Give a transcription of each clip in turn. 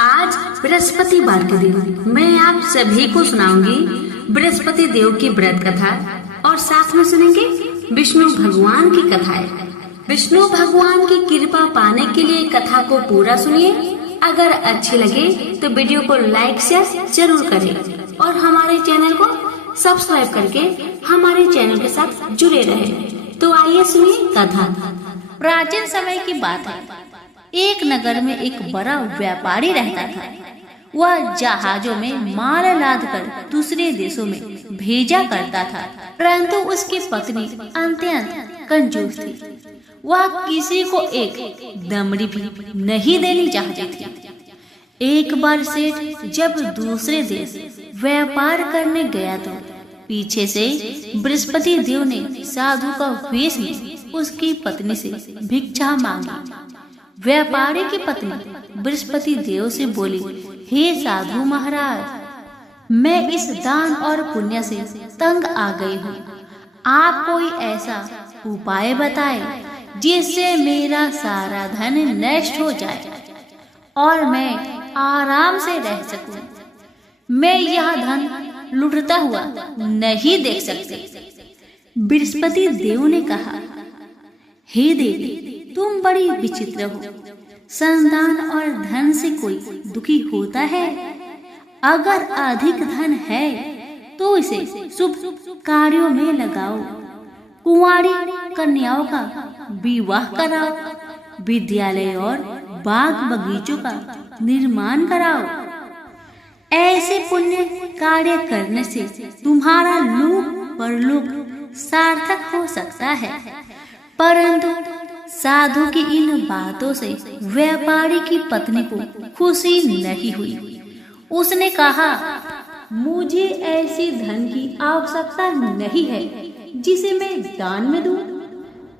आज बृहस्पतिवार के दिन मैं आप सभी को सुनाऊंगी बृहस्पति देव की व्रत कथा और साथ में सुनेंगे विष्णु भगवान की कथाएं। विष्णु भगवान की कृपा पाने के लिए कथा को पूरा सुनिए। अगर अच्छी लगे तो वीडियो को लाइक शेयर जरूर करें और हमारे चैनल को सब्सक्राइब करके हमारे चैनल के साथ जुड़े रहें। तो आइए सुनिए कथा। प्राचीन समय की बात है। एक नगर में एक बड़ा व्यापारी रहता था। वह जहाजों में माल लाद कर दूसरे देशों में भेजा करता था, परंतु उसकी पत्नी अत्यंत कंजूस थी। वह किसी को एक दमड़ी भी नहीं देनी चाहती थी। एक बार सेठ जब दूसरे देश व्यापार करने गया तो पीछे से बृहस्पति देव ने साधु का वेश में उसकी पत्नी से भिक्षा मांगी। व्यापारी की पत्नी बृहस्पति देव से बोली, हे साधु महाराज, मैं इस दान और पुण्य से तंग आ गई हूँ। आप कोई ऐसा उपाय बताएं जिससे मेरा सारा धन नष्ट हो जाए और मैं आराम से रह सकूं। मैं यह धन लुटता हुआ नहीं देख सकती। बृहस्पति देव ने कहा, हे देवी, तुम बड़ी विचित्र हो। संतान और धन से कोई दुखी होता है? अगर अधिक धन है तो इसे शुभ कार्यों में लगाओ। कुंवारी कन्याओं का विवाह कराओ, विद्यालय और बाग बगीचों का निर्माण कराओ। ऐसे पुण्य कार्य करने से तुम्हारा लोक परलोक सार्थक हो सकता है। परंतु साधु की इन बातों से व्यापारी की पत्नी को खुशी नहीं हुई। उसने कहा, मुझे ऐसी धन की आवश्यकता नहीं है जिसे मैं दान में दूं।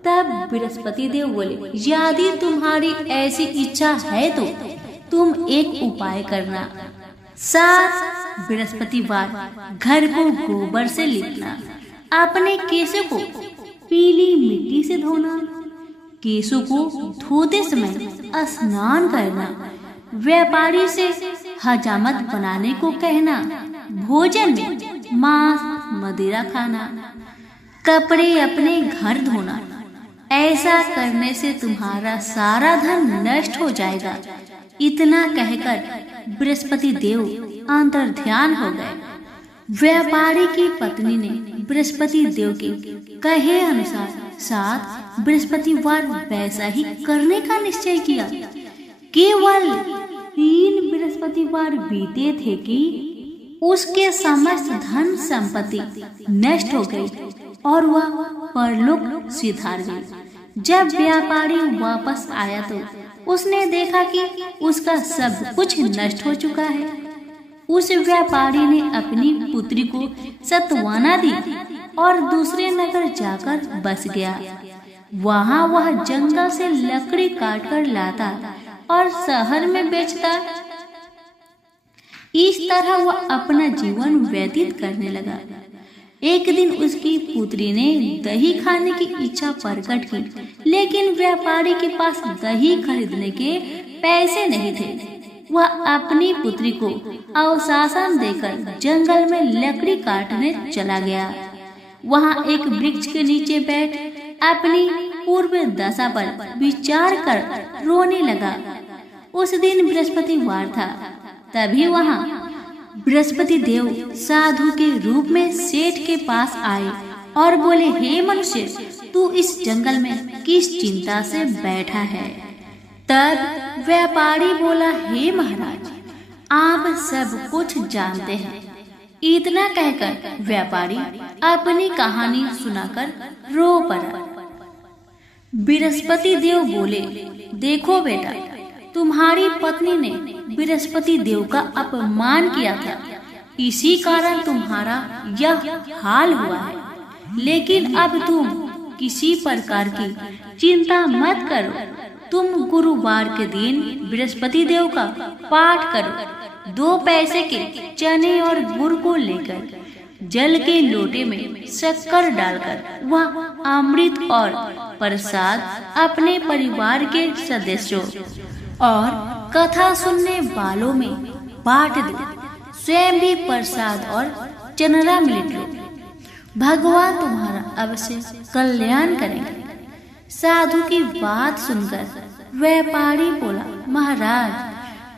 तब बृहस्पति देव बोले, यदि तुम्हारी ऐसी इच्छा है तो तुम एक उपाय करना। सात बृहस्पतिवार घर को गोबर से लिपना, अपने केशों को पीली मिट्टी से धोना, केशों को धोते समय स्नान करना, व्यापारी से हजामत बनाने को कहना, भोजन में मांस मदिरा खाना, कपड़े अपने घर धोना। ऐसा करने से तुम्हारा सारा धन नष्ट हो जाएगा। इतना कहकर बृहस्पति देव अंतर्ध्यान हो गए। व्यापारी की पत्नी ने बृहस्पति देव के कहे अनुसार 7 बृहस्पतिवार वैसा ही करने का निश्चय किया। केवल 3 बृहस्पतिवार बीते थे कि उसके समस्त धन संपत्ति नष्ट हो गई और वह परलोक सिधार गई। जब व्यापारी वापस आया तो उसने देखा कि उसका सब कुछ नष्ट हो चुका है। उस व्यापारी ने अपनी पुत्री को सत्वाना दी और दूसरे नगर जाकर बस गया। वहाँ वह जंगल से लकड़ी काटकर लाता और शहर में बेचता। इस तरह वह अपना जीवन व्यतीत करने लगा। एक दिन उसकी पुत्री ने दही खाने की इच्छा प्रकट की, लेकिन व्यापारी के पास दही खरीदने के पैसे नहीं थे। वह अपनी पुत्री को अवशासन देकर जंगल में लकड़ी काटने चला गया। वहाँ एक वृक्ष के नीचे बैठ अपनी पूर्व दशा पर विचार कर रोने लगा। उस दिन बृहस्पतिवार था। तभी वहाँ बृहस्पति देव साधु के रूप में सेठ के पास आए और बोले, हे मनुष्य, तू इस जंगल में किस चिंता से बैठा है? तब व्यापारी बोला, हे महाराज, आप सब कुछ जानते हैं। इतना कहकर व्यापारी अपनी कहानी सुनाकर रो पड़ा। बृहस्पति देव बोले, देखो बेटा, तुम्हारी पत्नी ने बृहस्पति देव का अपमान किया था, इसी कारण तुम्हारा यह हाल हुआ है। लेकिन अब तुम किसी प्रकार की चिंता मत करो। तुम गुरुवार के दिन बृहस्पति देव का पाठ करो। 2 पैसे के चने और गुड़ को लेकर जल के लोटे में शक्कर डालकर वह अमृत और प्रसाद अपने परिवार के सदस्यों और कथा सुनने वालों में बांट दो। स्वयं भी प्रसाद और चनामृत लो। भगवान तुम्हारा अवश्य कल्याण करेंगे। साधु की बात सुनकर व्यापारी बोला, महाराज,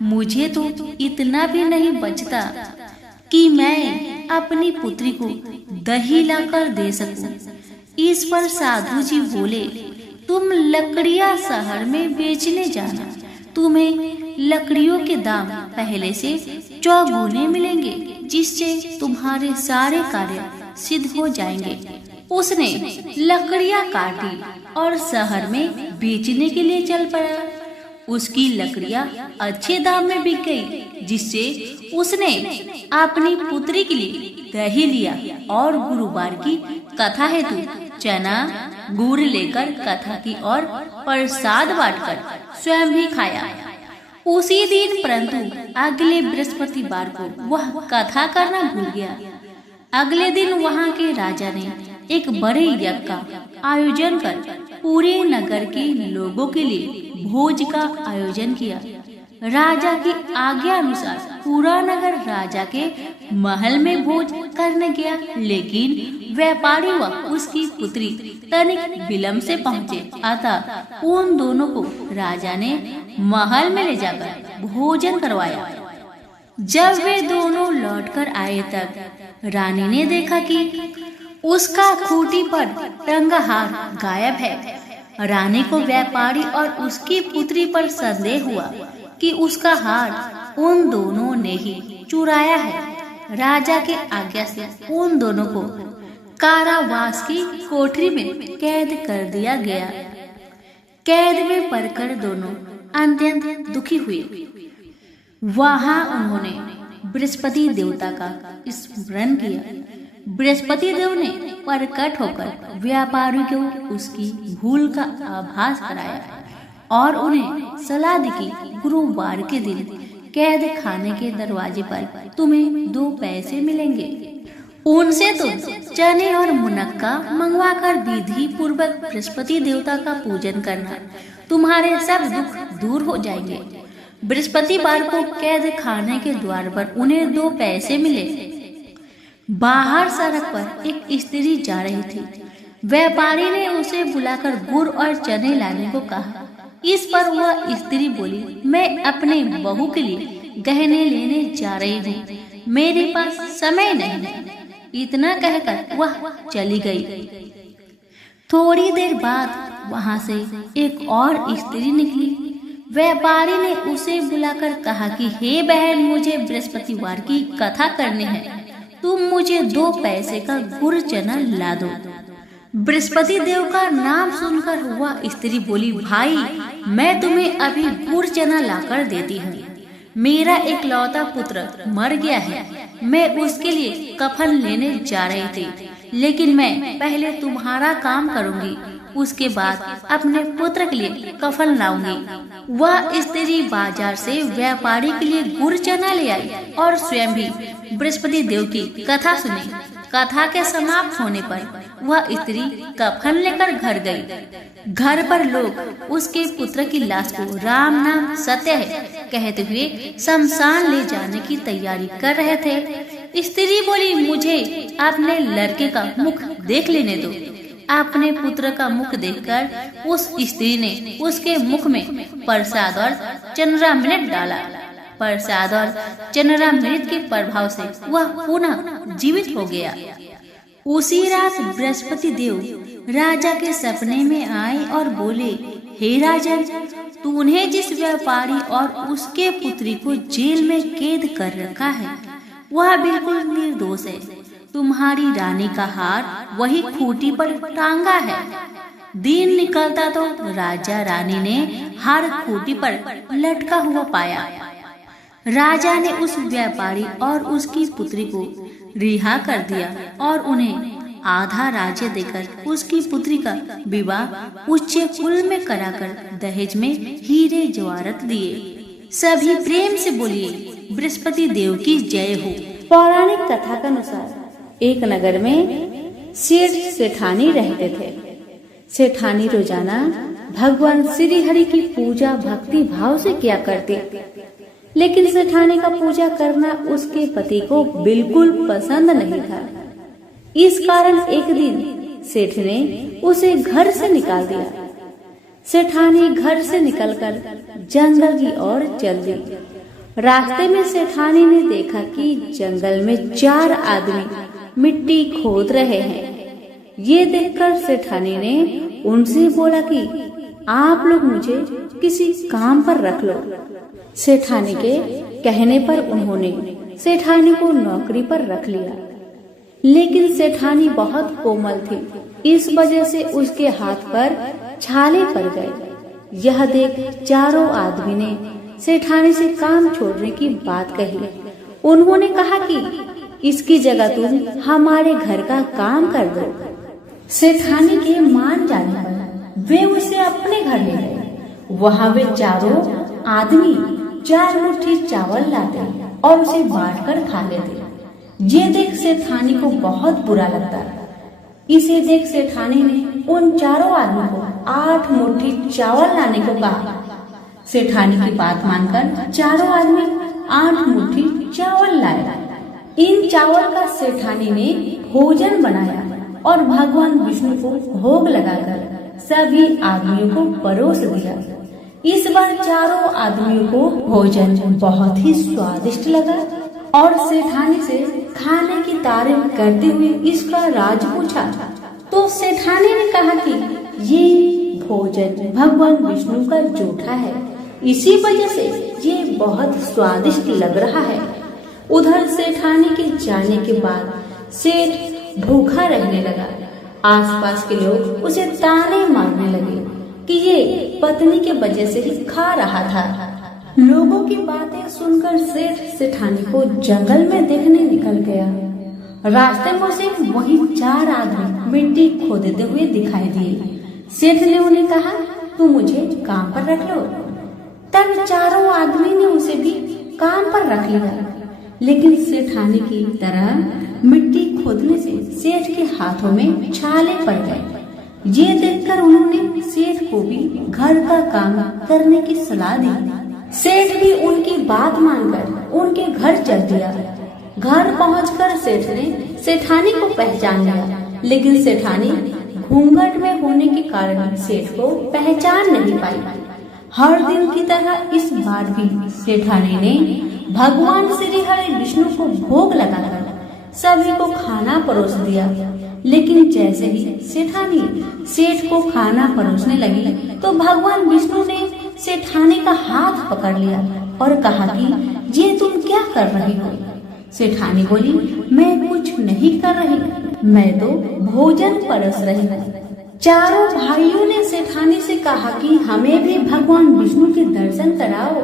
मुझे तो इतना भी नहीं बचता कि मैं अपनी पुत्री को दही लाकर दे सकूं। इस पर साधु जी बोले, तुम लकड़ियां शहर में बेचने जाना। तुम्हें लकड़ियों के दाम पहले से चौगुने मिलेंगे, जिससे तुम्हारे सारे कार्य सिद्ध हो जाएंगे। उसने लकड़ियां काटी और शहर में बेचने के लिए चल पड़ा। उसकी लकड़ियां अच्छे दाम में बिक गई, जिससे उसने अपनी पुत्री के लिए दही लिया और गुरुवार की कथा हेतु चना गुड़ लेकर कथा की और प्रसाद बांटकर स्वयं भी खाया। उसी दिन परंतु अगले बृहस्पतिवार को वह कथा करना भूल गया। अगले दिन वहां के राजा ने एक बड़े यज्ञ का आयोजन कर पूरे नगर के लोगों के लिए भोज का आयोजन किया। राजा की आज्ञा अनुसार पूरा नगर राजा के महल में भोज करने गया, लेकिन व्यापारी व उसकी पुत्री तनिक विलंब से पहुँचे। अतः उन दोनों को राजा ने महल में ले जाकर भोजन करवाया। जब वे दोनों लौटकर आए तब रानी ने देखा कि उसका खूंटी पर टंगा हार गायब है। रानी को व्यापारी और उसकी पुत्री पर संदेह हुआ कि उसका हार उन दोनों ने ही चुराया है। राजा के आज्ञा से उन दोनों को कारावास की कोठरी में कैद कर दिया गया। कैद में पड़कर दोनों अत्यंत दुखी हुए। वहां उन्होंने बृहस्पति देवता का स्मरण किया। बृहस्पति देव ने प्रकट होकर व्यापारी को उसकी भूल का आभास कराया और उन्हें सलाह दी कि गुरुवार के दिन कैद खाने के दरवाजे पर तुम्हें 2 पैसे मिलेंगे। उनसे तुम चने और मुनक्का मंगवाकर विधि पूर्वक बृहस्पति देवता का पूजन करना। तुम्हारे सब दुख दूर हो जाएंगे। बृहस्पतिवार को कैद खाने के द्वार पर उन्हें 2 पैसे मिले। बाहर सड़क पर एक स्त्री जा रही थी। व्यापारी ने उसे बुलाकर गुड़ और चने लाने को कहा। इस पर वह स्त्री बोली, मैं अपने बहू के लिए गहने लेने जा रही हूँ, मेरे पास समय नहीं है। इतना कहकर वह चली गई। थोड़ी देर बाद वहां से एक और स्त्री निकली। व्यापारी ने उसे बुलाकर कहा कि हे बहन, मुझे बृहस्पतिवार की कथा करनी है, तुम मुझे 2 पैसे का गुड़ चना ला दो। बृहस्पति देव का नाम सुनकर वह स्त्री बोली, भाई, मैं तुम्हें अभी गुड़ चना लाकर देती हूँ। मेरा इकलौता पुत्र मर गया है। मैं उसके लिए कफन लेने जा रही थी, लेकिन मैं पहले तुम्हारा काम करूँगी, उसके बाद अपने पुत्र के लिए कफन लाऊंगी। वह स्त्री बाजार से व्यापारी के लिए गुड़ चना ले आई और स्वयं भी बृहस्पति देव की कथा सुनी। कथा के समाप्त होने पर वह स्त्री कफन लेकर घर गई। घर पर लोग उसके पुत्र की लाश को राम नाम सत्य है कहते हुए शमशान ले जाने की तैयारी कर रहे थे। स्त्री बोली, मुझे अपने लड़के का मुख देख लेने दो। अपने पुत्र का मुख देखकर उस स्त्री ने उसके मुख में प्रसाद और चनामृत डाला। प्रसाद और चनामृत के प्रभाव से वह पुनः जीवित हो गया। उसी रात बृहस्पति देव राजा के सपने में आए और बोले, हे राजन, तूने जिस व्यापारी और उसके पुत्री को जेल में कैद कर रखा है वह बिल्कुल निर्दोष है। तुम्हारी रानी का हार वही खूंटी पर टांगा है। दिन निकलता तो राजा रानी ने हार खूंटी पर लटका हुआ पाया। राजा ने उस व्यापारी और उसकी पुत्री को रिहा कर दिया और उन्हें आधा राज्य देकर उसकी पुत्री का विवाह उच्च कुल में कराकर दहेज में हीरे जवाहरात दिए। सभी प्रेम से बोलिए, बृहस्पति देव की जय हो। पौराणिक कथा के अनुसार एक नगर में सेठ सेठानी रहते थे। सेठानी रोजाना भगवान श्री हरि की पूजा भक्ति भाव से किया करते, लेकिन सेठानी का पूजा करना उसके पति को बिल्कुल पसंद नहीं था। इस कारण एक दिन सेठ ने उसे घर से निकाल दिया। सेठानी घर से निकलकर जंगल की ओर चल दी। रास्ते में सेठानी ने देखा कि जंगल में 4 आदमी मिट्टी खोद रहे हैं। ये देखकर सेठानी ने उनसे बोला कि आप लोग मुझे किसी काम पर रख लो। सेठानी के कहने पर उन्होंने सेठानी को नौकरी पर रख लिया, लेकिन सेठानी बहुत कोमल थी, इस वजह से उसके हाथ पर छाले पड़ गए। यह देख चारों आदमी ने सेठानी से काम छोड़ने की बात कही। उन्होंने कहा कि इसकी जगह तुम हमारे घर का काम कर दो। सेठानी के मान जाने पर वे उसे अपने घर ले गए। वहाँ वे चारों आदमी 4 मुट्ठी चावल लाते और उसे बांटकर खा लेते। ये देख सेठानी को बहुत बुरा लगता। इसे देख सेठानी ने उन चारों आदमी को 8 मुट्ठी चावल लाने को कहा। सेठानी की बात मानकर चारों आदमी 8 मुट्ठी चावल लाए। इन चावल का सेठानी ने भोजन बनाया और भगवान विष्णु को भोग लगाकर सभी आदमियों को परोस दिया। इस बार चारों आदमियों को भोजन बहुत ही स्वादिष्ट लगा और सेठानी से खाने की तारीफ करते हुए इसका राज पूछा। तो सेठानी ने कहा कि ये भोजन भगवान विष्णु का जूठा है, इसी वजह से ये बहुत स्वादिष्ट लग रहा है। उधर सेठानी के जाने के बाद सेठ भूखा रहने लगा। आसपास के लोग उसे ताने मारने लगे कि ये पत्नी के वजह से ही खा रहा था। लोगों की बातें सुनकर सेठ सेठानी को जंगल में देखने निकल गया। रास्ते में उसे वही 4 आदमी मिट्टी खोदते हुए दिखाई दिए। सेठ ने उन्हें कहा, तुम मुझे काम पर रख लो। तब चारों आदमी ने उसे भी काम पर रख लिया, लेकिन सेठानी की तरह मिट्टी खोदने से सेठ के हाथों में छाले पड़ गए। ये देखकर उन्होंने सेठ को भी घर का काम करने की सलाह दी। सेठ भी उनकी बात मानकर उनके घर चल दिया। घर पहुंचकर सेठ ने सेठानी को पहचान लिया, लेकिन सेठानी घूंघट में होने के कारण सेठ को पहचान नहीं पाई। हर दिन की तरह इस बार भी सेठानी ने भगवान श्री हरि विष्णु को भोग लगाकर सभी को खाना परोस दिया। लेकिन जैसे ही सेठानी सेठ को खाना परोसने लगी तो भगवान विष्णु ने सेठानी का हाथ पकड़ लिया और कहा कि ये तुम क्या कर रही हो। सेठानी बोली, मैं कुछ नहीं कर रही, मैं तो भोजन परोस रही हूँ। चारों भाइयों ने सेठानी से कहा कि हमें भी भगवान विष्णु के दर्शन कराओ।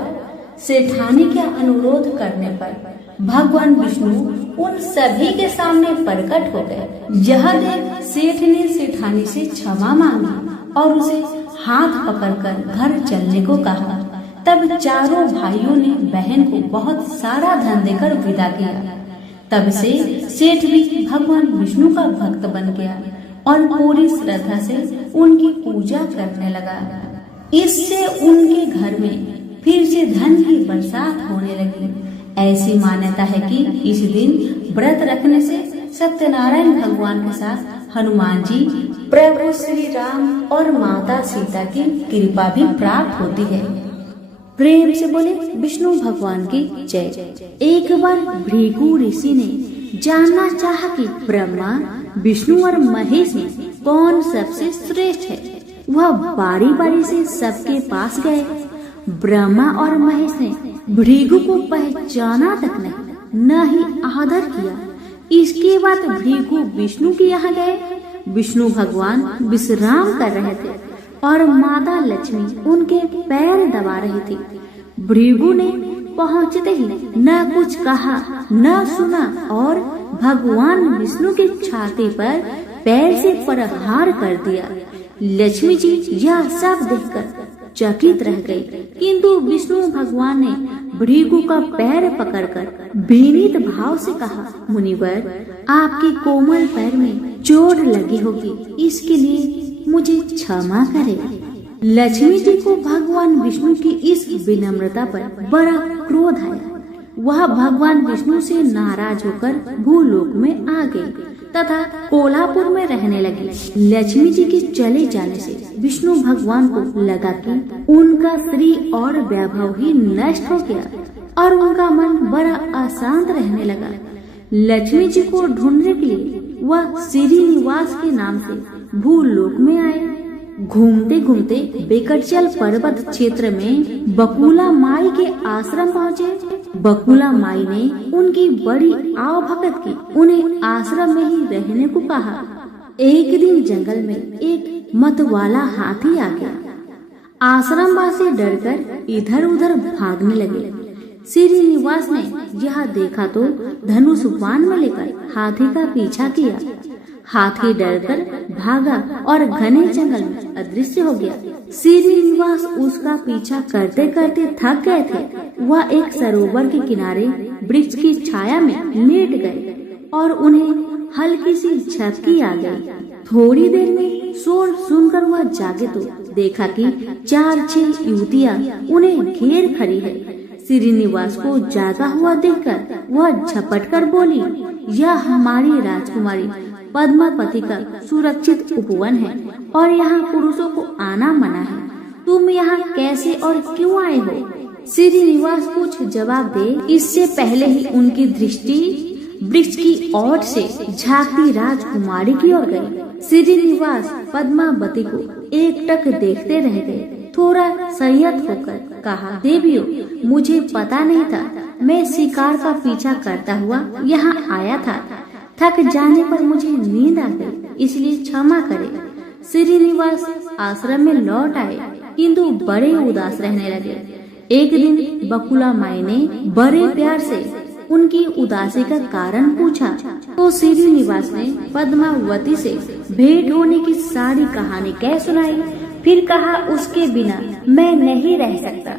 सेठानी के अनुरोध करने पर भगवान विष्णु उन सभी के सामने प्रकट हो गए। यह देख सेठ ने सेठानी से क्षमा मांगी और उसे हाथ पकड़कर घर चलने को कहा। तब चारों भाइयों ने बहन को बहुत सारा धन देकर विदा किया। तब से सेठ भी भगवान विष्णु का भक्त बन गया और पूरी श्रद्धा से उनकी पूजा करने लगा। इससे उनके घर में फिर से धन की बरसात होने लगी। ऐसी मान्यता है कि इस दिन व्रत रखने से सत्यनारायण भगवान के साथ हनुमान जी, प्रभु श्री राम और माता सीता की कृपा भी प्राप्त होती है। प्रेम से बोले विष्णु भगवान की जय। एक बार भृगु ऋषि ने जानना चाहा कि ब्रह्मा, विष्णु और महेश में कौन सबसे श्रेष्ठ है। वह बारी बारी से सबके पास गए। ब्रह्मा और महेश ने भृगु को पहचाना तक नहीं, न ही आदर किया। इसके बाद भृगु विष्णु के यहाँ गए। विष्णु भगवान विश्राम कर रहे थे और माता लक्ष्मी उनके पैर दबा रही थी। भृगु ने पहुँचते ही न कुछ कहा न सुना और भगवान विष्णु के छाती पर पैर से प्रहार कर दिया। लक्ष्मी जी यह सब देखकर चकित रह गई, किंतु विष्णु भगवान ने भृगु का पैर पकड़कर विनीत भाव से कहा, मुनिवर, आपके कोमल पैर में चोट लगी होगी, इसके लिए मुझे क्षमा करें। लक्ष्मी जी को भगवान विष्णु की इस विनम्रता पर बड़ा क्रोध आया। वह भगवान विष्णु से नाराज होकर भूलोक में आ गई तथा कोल्हापुर में रहने लगी। लक्ष्मी जी के चले जाने से विष्णु भगवान को लगा कि उनका श्री और वैभव ही नष्ट हो गया और उनका मन बड़ा अशांत रहने लगा। लक्ष्मी जी को ढूंढने के लिए वह श्रीनिवास के नाम से भूलोक में आए। घूमते घूमते बेकटचल पर्वत क्षेत्र में बकुला माई के आश्रम पहुँचे। बकुला माई ने उनकी बड़ी आव भगत की उन्हें आश्रम में ही रहने को कहा। एक दिन जंगल में एक मतवाला हाथी आ गया। आश्रमवासी डरकर इधर उधर भागने लगे। श्रीनिवास ने यह देखा तो धनुष बाण में लेकर हाथी का पीछा किया। हाथी डरकर भागा और घने जंगल में अदृश्य हो गया। श्रीनिवास उसका पीछा करते करते थक गए थे। वह एक सरोवर के किनारे वृक्ष की छाया में लेट गए और उन्हें हल्की सी झपकी आ गई। थोड़ी देर में शोर सुनकर वह जागे तो देखा कि 4-6 युवतियां उन्हें घेर खड़ी है। श्रीनिवास को जागा हुआ देखकर वह झपट कर बोली, यह हमारी राजकुमारी पद्मावती का सुरक्षित उपवन है और यहाँ पुरुषों को आना मना है। तुम यहाँ कैसे और क्यों आए हो? श्रीनिवास कुछ जवाब दे इससे पहले ही उनकी दृष्टि वृक्ष की ओर से झांकती राजकुमारी की ओर गई। श्रीनिवास पद्मावती को एकटक देखते रह गए। थोड़ा संयत होकर कहा, देवियों, मुझे पता नहीं था। मैं शिकार का पीछा करता हुआ यहाँ आया था। थक जाने पर मुझे नींद आ गई, इसलिए क्षमा करें। श्रीनिवास आश्रम में लौट आए किंतु बड़े उदास रहने लगे। एक दिन बकुला माई ने बड़े प्यार से उनकी उदासी का कारण पूछा तो श्रीनिवास ने पद्मावती से भेंट होने की सारी कहानी कह सुनाई। फिर कहा, उसके बिना मैं नहीं रह सकता।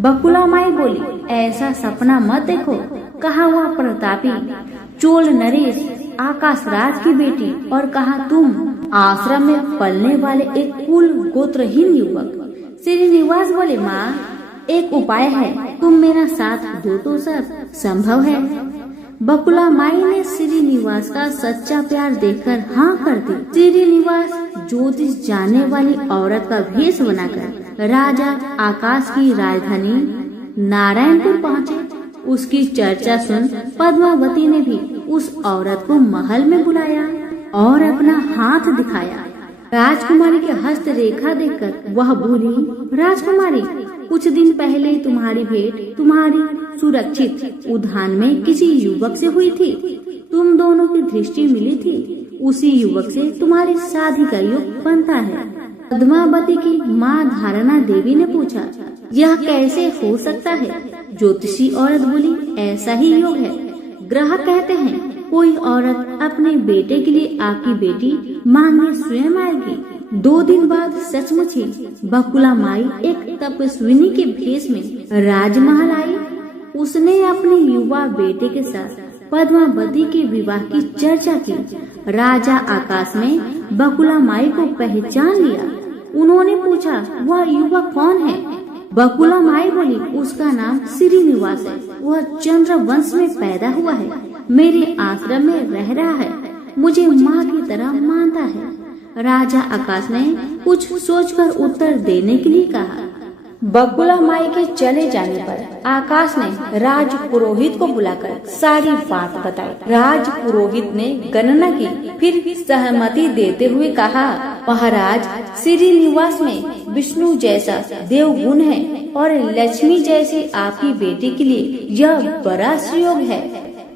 बकुला माई बोली, ऐसा सपना मत देखो। कहा वह प्रतापी चोल नरेश आकाश राज की बेटी और कहा तुम आश्रम में पलने वाले एक कुल गोत्रहीन युवक। श्रीनिवास बोले, माँ, एक उपाय है, तुम मेरा साथ दो तो सब संभव है। बकुला माई ने श्रीनिवास का सच्चा प्यार देखकर हाँ कर दी। श्रीनिवास ज्योतिष जानने वाली औरत का भेष बनाकर राजा आकाश की राजधानी नारायणपुर पहुँचे। उसकी चर्चा सुन पद्मावती ने भी उस औरत को महल में बुलाया और अपना हाथ दिखाया। राजकुमारी के हस्त रेखा देखकर वह बोली, राजकुमारी, कुछ दिन पहले तुम्हारी भेंट तुम्हारी सुरक्षित उद्यान में किसी युवक से हुई थी। तुम दोनों की दृष्टि मिली थी। उसी युवक से तुम्हारी शादी का योग बनता है। पद्मावती की माँ धारणा देवी ने पूछा, यह कैसे हो सकता है? ज्योतिषी औरत बोली, ऐसा ही योग है। ग्रह कहते हैं कोई औरत अपने बेटे के लिए आपकी बेटी मांगने स्वयं आएगी। 2 दिन बाद सचमुच ही बकुला माई एक तपस्विनी के भेष में राजमहल आई। उसने अपने युवा बेटे के साथ पद्मावती के विवाह की चर्चा की। राजा आकाश ने बकुला माई को पहचान लिया। उन्होंने पूछा, वह युवक कौन है? बकुला माई बोली, उसका नाम श्रीनिवास है। वह चंद्र वंश में पैदा हुआ है। मेरे आश्रम में रह रहा है। मुझे माँ की तरह मानता है। राजा आकाश ने कुछ सोचकर उत्तर देने के लिए कहा। बकुला माई के चले जाने पर आकाश ने राज पुरोहित को बुलाकर सारी बात बताई। राज पुरोहित ने गणना की, फिर सहमति देते हुए कहा, महाराज, श्रीनिवास में विष्णु जैसा देवगुण है और लक्ष्मी जैसी आपकी बेटी के लिए यह बड़ा सुयोग है।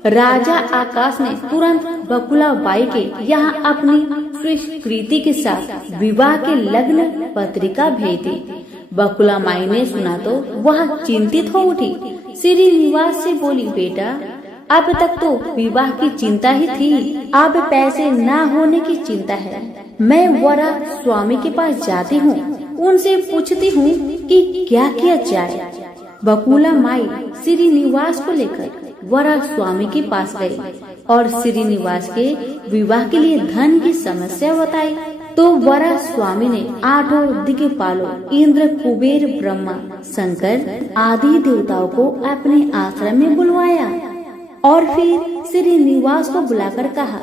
राजा आकाश ने तुरंत बकुला बाई के यहाँ अपनी स्वीकृति के साथ विवाह के लग्न पत्रिका भेज दी। बकुला माई ने सुना तो वह चिंतित हो उठी। श्रीनिवास से बोली, बेटा, अब तक तो विवाह की चिंता ही थी, अब पैसे न होने की चिंता है। मैं वरा स्वामी के पास जाती हूँ, उनसे पूछती हूँ कि क्या किया जाए। बकुला माई श्रीनिवास को लेकर वरा स्वामी के पास गई और श्रीनिवास के विवाह के लिए धन की समस्या बताई। तो वरा स्वामी ने 8 दिक्पालों इंद्र, कुबेर, ब्रह्मा, शंकर आदि देवताओं को अपने आश्रम में बुलवाया और फिर श्रीनिवास को बुलाकर कहा,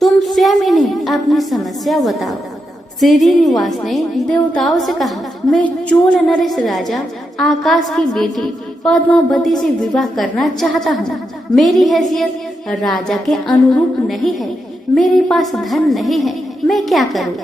तुम स्वयं इन्हें अपनी समस्या बताओ। श्रीनिवास ने देवताओं से कहा, मैं चोल नरेश राजा आकाश की बेटी पद्मावती से विवाह करना चाहता हूँ। मेरी हैसियत राजा के अनुरूप नहीं है, मेरे पास धन नहीं है, मैं क्या करूँ?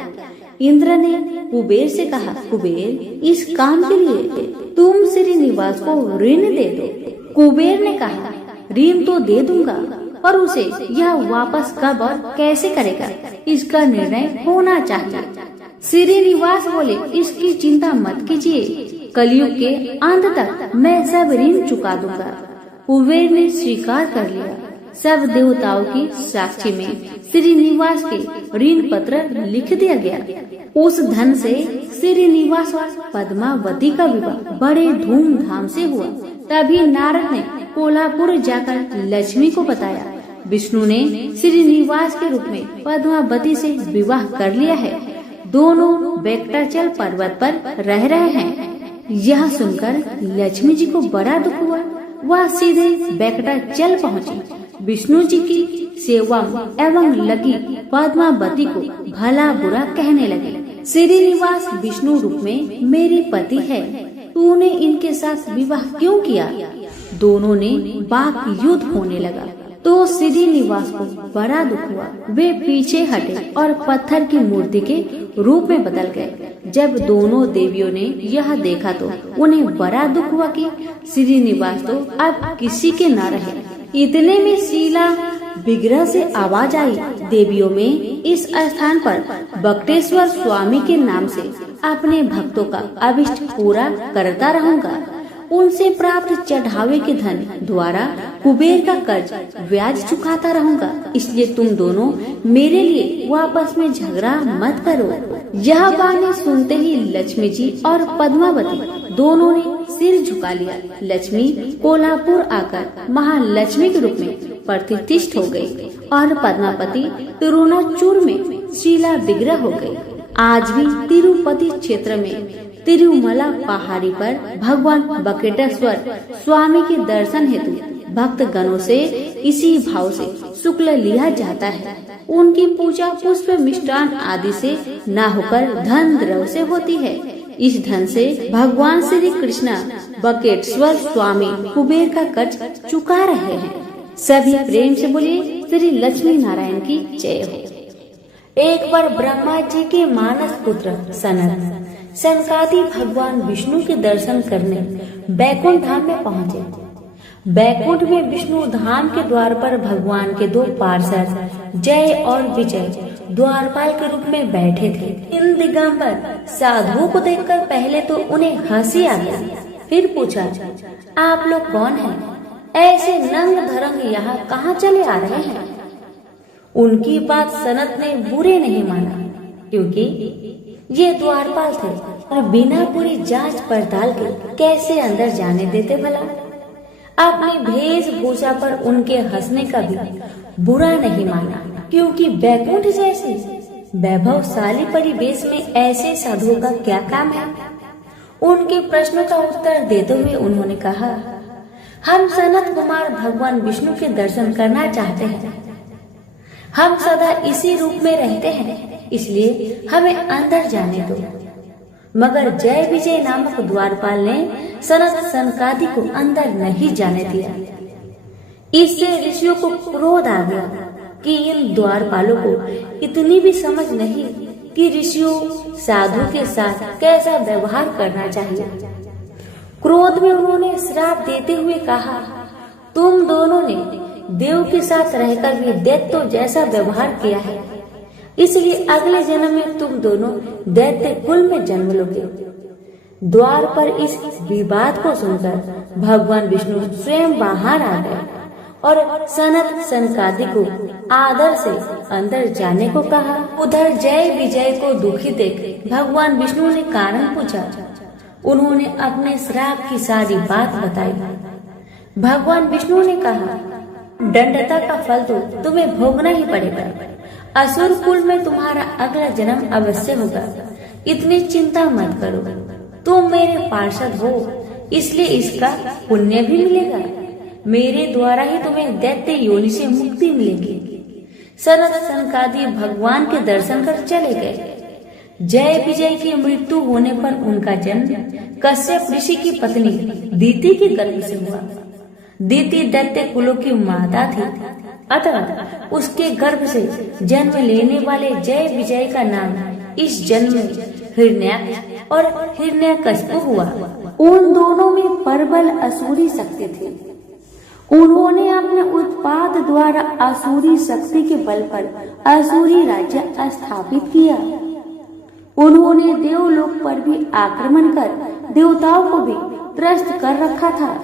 इंद्र ने कुबेर से कहा, कुबेर, इस काम के लिए तुम श्रीनिवास को ऋण दे दो। कुबेर ने कहा, ऋण तो दे दूंगा, पर उसे यह वापस कब और कैसे करेगा, इसका निर्णय होना चाहिए। श्रीनिवास बोले, इसकी चिंता मत कीजिए, कलयुग के अंत तक मैं सब ऋण चुका दूंगा। कुबेर ने स्वीकार कर लिया। सब देवताओं की साक्षी में श्रीनिवास के ऋण पत्र लिख दिया गया। उस धन से श्रीनिवास और पद्मावती का विवाह बड़े धूमधाम से हुआ। तभी नारद ने कोल्हापुर जाकर लक्ष्मी को बताया, विष्णु ने श्रीनिवास के रूप में पद्मावती से विवाह कर लिया है। दोनों वेंकटाचल पर्वत पर रह रहे हैं। यह सुनकर लक्ष्मी जी को बड़ा दुख हुआ। वह सीधे वेंकटाचल पहुँची। विष्णु जी की सेवा एवं लगी पद्मावती को भला बुरा कहने लगे। श्रीनिवास विष्णु रूप में मेरे पति है, तूने इनके साथ विवाह क्यों किया? दोनों ने वाक युद्ध होने लगा। तो श्रीनिवास को बड़ा दुख हुआ। वे पीछे हटे और पत्थर की मूर्ति के रूप में बदल गए। जब दोनों देवियों ने यह देखा तो उन्हें बड़ा दुख हुआ कि श्रीनिवास तो अब किसी के न रहे। इतने में शीला विग्रह से आवाज आई, देवियों में इस स्थान पर बक्टेश्वर स्वामी के नाम से अपने भक्तों का अभिष्ट पूरा करता रहूंगा। उनसे प्राप्त चढ़ावे के धन द्वारा कुबेर का कर्ज ब्याज चुकाता रहूंगा। इसलिए तुम दोनों मेरे लिए वापस में झगड़ा मत करो। यह बातें सुनते ही लक्ष्मी जी और पद्मावती दोनों ने सिर झुका लिया। लक्ष्मी कोल्हापुर आकर महालक्ष्मी के रूप में प्रतिष्ठित हो गई और पद्मावती तिरुनाचूर में शीला विग्रह हो गई। आज भी तिरुपति क्षेत्र में तिरुमला पहाड़ी पर भगवान बकेटेश्वर स्वामी के दर्शन हेतु भक्त गणों से इसी भाव से शुक्ल लिया जाता है। उनकी पूजा पुष्प मिष्टान आदि से न होकर धन द्रव्य से होती है। इस धन से भगवान श्री कृष्ण बकेटेश्वर स्वामी कुबेर का कर्ज चुका रहे हैं। सभी प्रेम से बोलिए श्री लक्ष्मी नारायण की जय हो। एक बार ब्रह्मा जी के मानस पुत्र सनत सनकादि भगवान विष्णु के दर्शन करने बैकुंठ धाम में पहुँचे। बैकुंठ में विष्णु धाम के द्वार पर भगवान के 2 पार्षद जय और विजय द्वारपाल के रूप में बैठे थे। इन दिगंबर साधुओं को देखकर पहले तो उन्हें हंसी आ गई, फिर पूछा, आप लोग कौन हैं? ऐसे नंग धरंग यहाँ कहाँ चले आ रहे हैं? उनकी बात सनत ने बुरे नहीं माना, क्योंकि ये द्वारपाल थे और बिना पूरी जांच पड़ताल के कैसे अंदर जाने देते भला। अपनी वेशभूषा पर उनके हंसने का भी बुरा नहीं माना, क्योंकि बैकुंठ जैसे वैभवशाली परिवेश में ऐसे साधुओं का क्या काम है। उनके प्रश्नों का उत्तर देते हुए उन्होंने कहा, हम सनत कुमार भगवान विष्णु के दर्शन करना चाहते हैं। हम सदा इसी रूप में रहते हैं, इसलिए हमें अंदर जाने दो। मगर जय विजय नामक द्वारपाल ने सनत सनकादि को अंदर नहीं जाने दिया। इससे ऋषियों को क्रोध आ गया कि इन द्वारपालों को इतनी भी समझ नहीं कि ऋषियों साधु के साथ कैसा व्यवहार करना चाहिए। क्रोध में उन्होंने श्राप देते हुए कहा, तुम दोनों ने देव के साथ रहकर भी दैत्य जैसा व्यवहार किया है, इसलिए अगले जन्म में तुम दोनों दैत्य कुल में जन्म लोगे। द्वार पर इस विवाद को सुनकर भगवान विष्णु स्वयं बाहर आ गए और सनत सनकादि को आदर से अंदर जाने को कहा। उधर जय विजय को दुखी देख भगवान विष्णु ने कारण पूछा। उन्होंने अपने श्राप की सारी बात बताई। भगवान विष्णु ने कहा, दंडता का फल तो तुम्हें भोगना ही पड़ेगा। असुर कुल में तुम्हारा अगला जन्म अवश्य होगा। इतनी चिंता मत करो। तुम मेरे पार्षद हो, इसलिए इसका पुण्य भी मिलेगा। मेरे द्वारा ही तुम्हें दैत्य योनि से मुक्ति मिलेगी। सनत सनकादि भगवान के दर्शन कर चले गए। जय विजय की मृत्यु होने पर उनका जन्म कश्यप ऋषि की पत्नी दीति के गर्भ से हुआ। दीति दैत्य कुलों की माता थी, अतः उसके गर्भ से जन्म लेने वाले जय विजय का नाम इस जन्म में हिरण्याक्ष और हिरण्यकश्यप हुआ। उन दोनों में प्रबल असुरी शक्ति थी। उन्होंने अपने उत्पाद द्वारा असुरी शक्ति के बल पर असुरी राज्य स्थापित किया। उन्होंने देवलोक पर भी आक्रमण कर देवताओं को भी त्रस्त कर रखा था।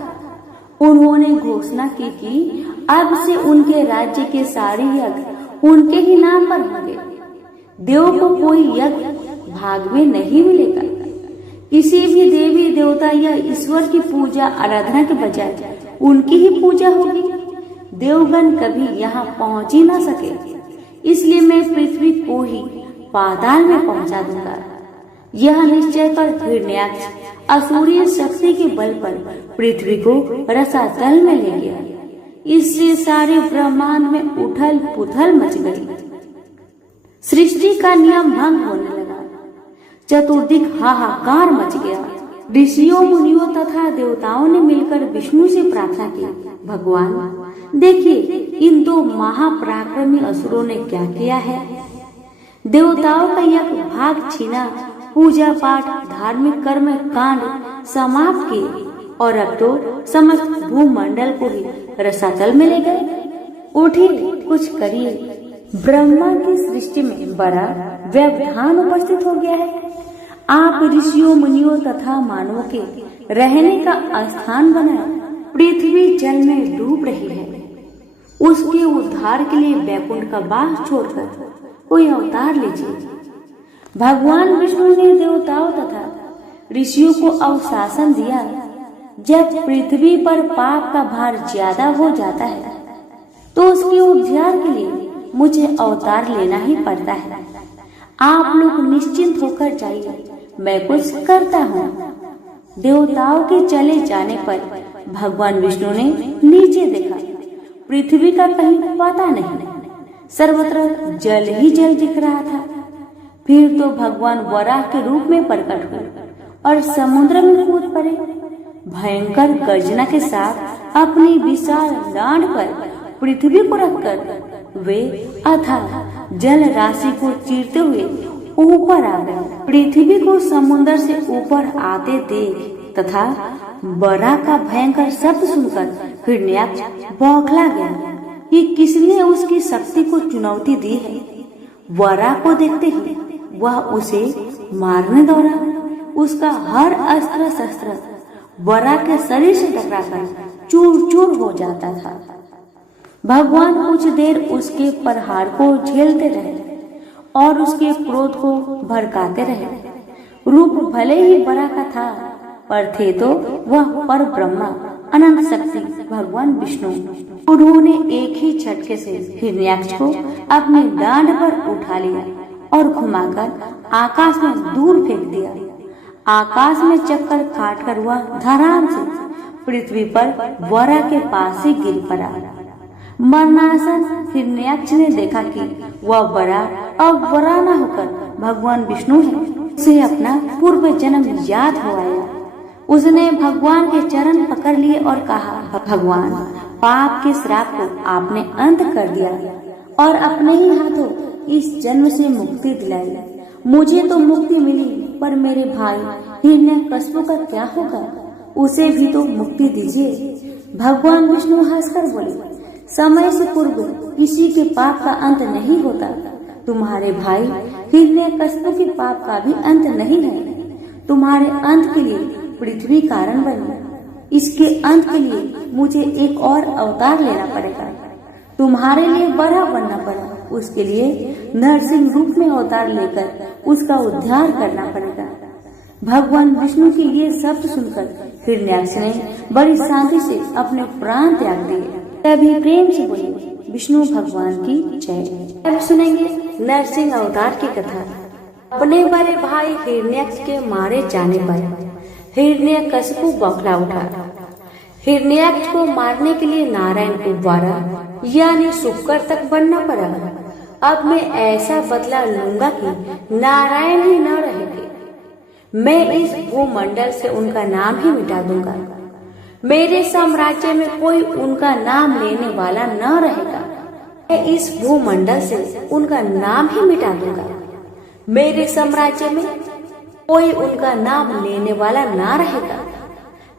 उन्होंने घोषणा की कि अब से उनके राज्य के सारे यज्ञ उनके ही नाम पर होंगे। देव को कोई यज्ञ भाग में नहीं मिलेगा। किसी भी देवी देवता या ईश्वर की पूजा आराधना के बजाय उनकी ही पूजा होगी। देवगण कभी यहाँ पहुँच ही न सके, इसलिए मैं पृथ्वी को ही पाताल में पहुँचा दूंगा। यह निश्चय कर हिरण्याक्ष असुरीय शक्ति के बल पर पृथ्वी को रसातल में ले गया। इसलिए सारे ब्रह्मांड में उथल पुथल मच गई। सृष्टि का नियम भंग होने लगा। चतुर्दिक हाहाकार मच गया। ऋषियों मुनियों तथा देवताओं ने मिलकर विष्णु से प्रार्थना की, भगवान देखिए, इन दो महापराक्रमी असुरों ने क्या किया है। देवताओं का यज्ञ भाग छीना, पूजा पाठ धार्मिक कर्म कांड समाप्त किए और अब तो समस्त भूमंडल को ही रसातल में ले गए। उठिए, कुछ करिए। ब्रह्मा की सृष्टि में बड़ा व्यवधान उपस्थित हो गया है। आप ऋषियों मुनियों तथा मानवों के रहने का स्थान बनाए। पृथ्वी जल में डूब रही है। उसके उद्धार के लिए वैकुंठ का वास छोड़कर कोई अवतार लीजिए। भगवान विष्णु ने देवताओं तथा ऋषियों को अवशासन दिया। जब पृथ्वी पर पाप का भार ज्यादा हो जाता है तो उसके उद्धार के लिए मुझे अवतार लेना ही पड़ता है। आप लोग निश्चिंत होकर जाइए, मैं कुछ करता हूँ। देवताओं के चले जाने पर भगवान विष्णु ने नीचे देखा। पृथ्वी का कहीं पता नहीं, सर्वत्र जल ही जल दिख रहा था। फिर तो भगवान वराह के रूप में प्रकट हुए और समुद्र में कूद पड़े। भयंकर गर्जना के साथ अपनी विशाल डांड पर पृथ्वी को रखकर वे अथाह जल राशि को चीरते हुए ऊपर आ गए। पृथ्वी को समुद्र से ऊपर आते देख तथा वराह का भयंकर शब्द सुनकर हिरण्याक्ष बौखला गया कि किसने उसकी शक्ति को चुनौती दी है। वराह को देखते ही वह उसे मारने दौड़ा। उसका हर अस्त्र शस्त्र वराह के शरीर से टकराकर चूर चूर हो जाता था। भगवान कुछ देर उसके प्रहार को झेलते रहे और उसके क्रोध को भड़काते रहे। रूप भले ही वराह का था, पर थे तो वह पर ब्रह्मा अनंत शक्ति भगवान विष्णु। उन्होंने एक ही झटके से हिरण्याक्ष को अपने डांड पर उठा लिया और घुमाकर आकाश में दूर फेंक दिया। आकाश में चक्कर काटकर वह धड़ाम से पृथ्वी पर वराह के पास से गिर पड़ा। मरणासन हिरण्याक्ष ने देखा कि वह वराह अब वराह न होकर भगवान विष्णु है। उसे अपना पूर्व जन्म याद हो आया। उसने भगवान के चरण पकड़ लिए और कहा, भगवान, पाप के श्राप को आपने अंत कर दिया और अपने ही हाथों इस जन्म से मुक्ति दिलाई। मुझे तो मुक्ति मिली, पर मेरे भाई हिरण्यकश्यप का क्या होगा? उसे भी तो मुक्ति दीजिए। भगवान विष्णु हंसकर बोले, समय से पूर्व किसी के पाप का अंत नहीं होता। तुम्हारे भाई हिरण्यकश्यप के पाप का भी अंत नहीं है। तुम्हारे अंत के लिए पृथ्वी कारण बनी। इसके अंत के लिए मुझे एक और अवतार लेना पड़ेगा। तुम्हारे लिए बड़ा बनना पड़ा। उसके लिए नरसिंह रूप में अवतार लेकर उसका उद्धार करना पड़ेगा। भगवान विष्णु के ये शब्द सुनकर हिरण्याक्ष ने बड़ी शांति से अपने प्राण त्याग दिए। तभी प्रेम से बोले, विष्णु भगवान की जय। अब सुनेंगे नरसिंह अवतार की कथा। अपने बड़े भाई हिरण्याक्ष के मारे जाने पर हिरण्यकशिपु बौखला उठा। हिरण्याक्ष को मारने के लिए नारायण को 12 यानी शुक्र तक बनना पड़ा। अब मैं ऐसा बदला लूंगा कि नारायण ही न रहेंगे। मैं इस भूमंडल से उनका नाम ही मिटा दूंगा। मेरे साम्राज्य में कोई उनका नाम लेने वाला न रहेगा। मैं इस भूमंडल से उनका नाम ही मिटा दूंगा। मेरे साम्राज्य में कोई उनका नाम लेने वाला ना रहेगा।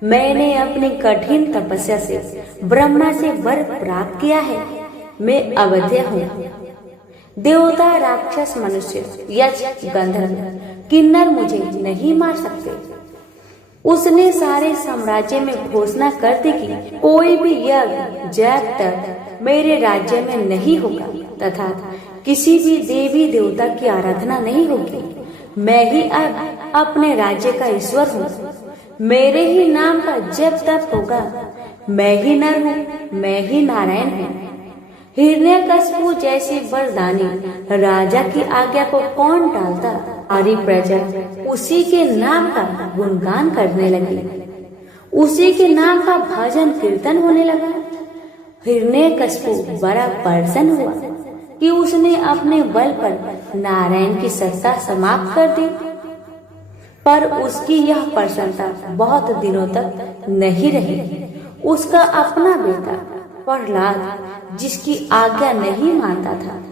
मैंने अपनी कठिन तपस्या से ब्रह्मा से वर प्राप्त किया है। मैं अवध्य हूँ। देवता, राक्षस, मनुष्य, यक्ष, गंधर्व, किन्नर मुझे नहीं मार सकते। उसने सारे साम्राज्य में घोषणा कर दी कि कोई भी यज्ञ जब तक मेरे राज्य में नहीं होगा तथा किसी भी देवी देवता की आराधना नहीं होगी। मैं ही अब अपने राज्य का ईश्वर हूँ। मेरे ही नाम का जब तक होगा। मैं ही नर हूँ, मैं ही नारायण हूँ। हिरण्यकशिपु जैसी वरदानी राजा की आज्ञा को कौन टालता। सारी प्रजा उसी के नाम का गुणगान करने लगी। उसी के नाम का भजन कीर्तन होने लगा। हिरण्यकशिपु बड़ा प्रसन्न हुआ कि उसने अपने बल पर नारायण की सत्ता समाप्त कर दी। पर उसकी यह प्रसन्नता बहुत दिनों तक नहीं रही। उसका अपना बेटा प्रहलाद, जिसकी आज्ञा नहीं मानता था,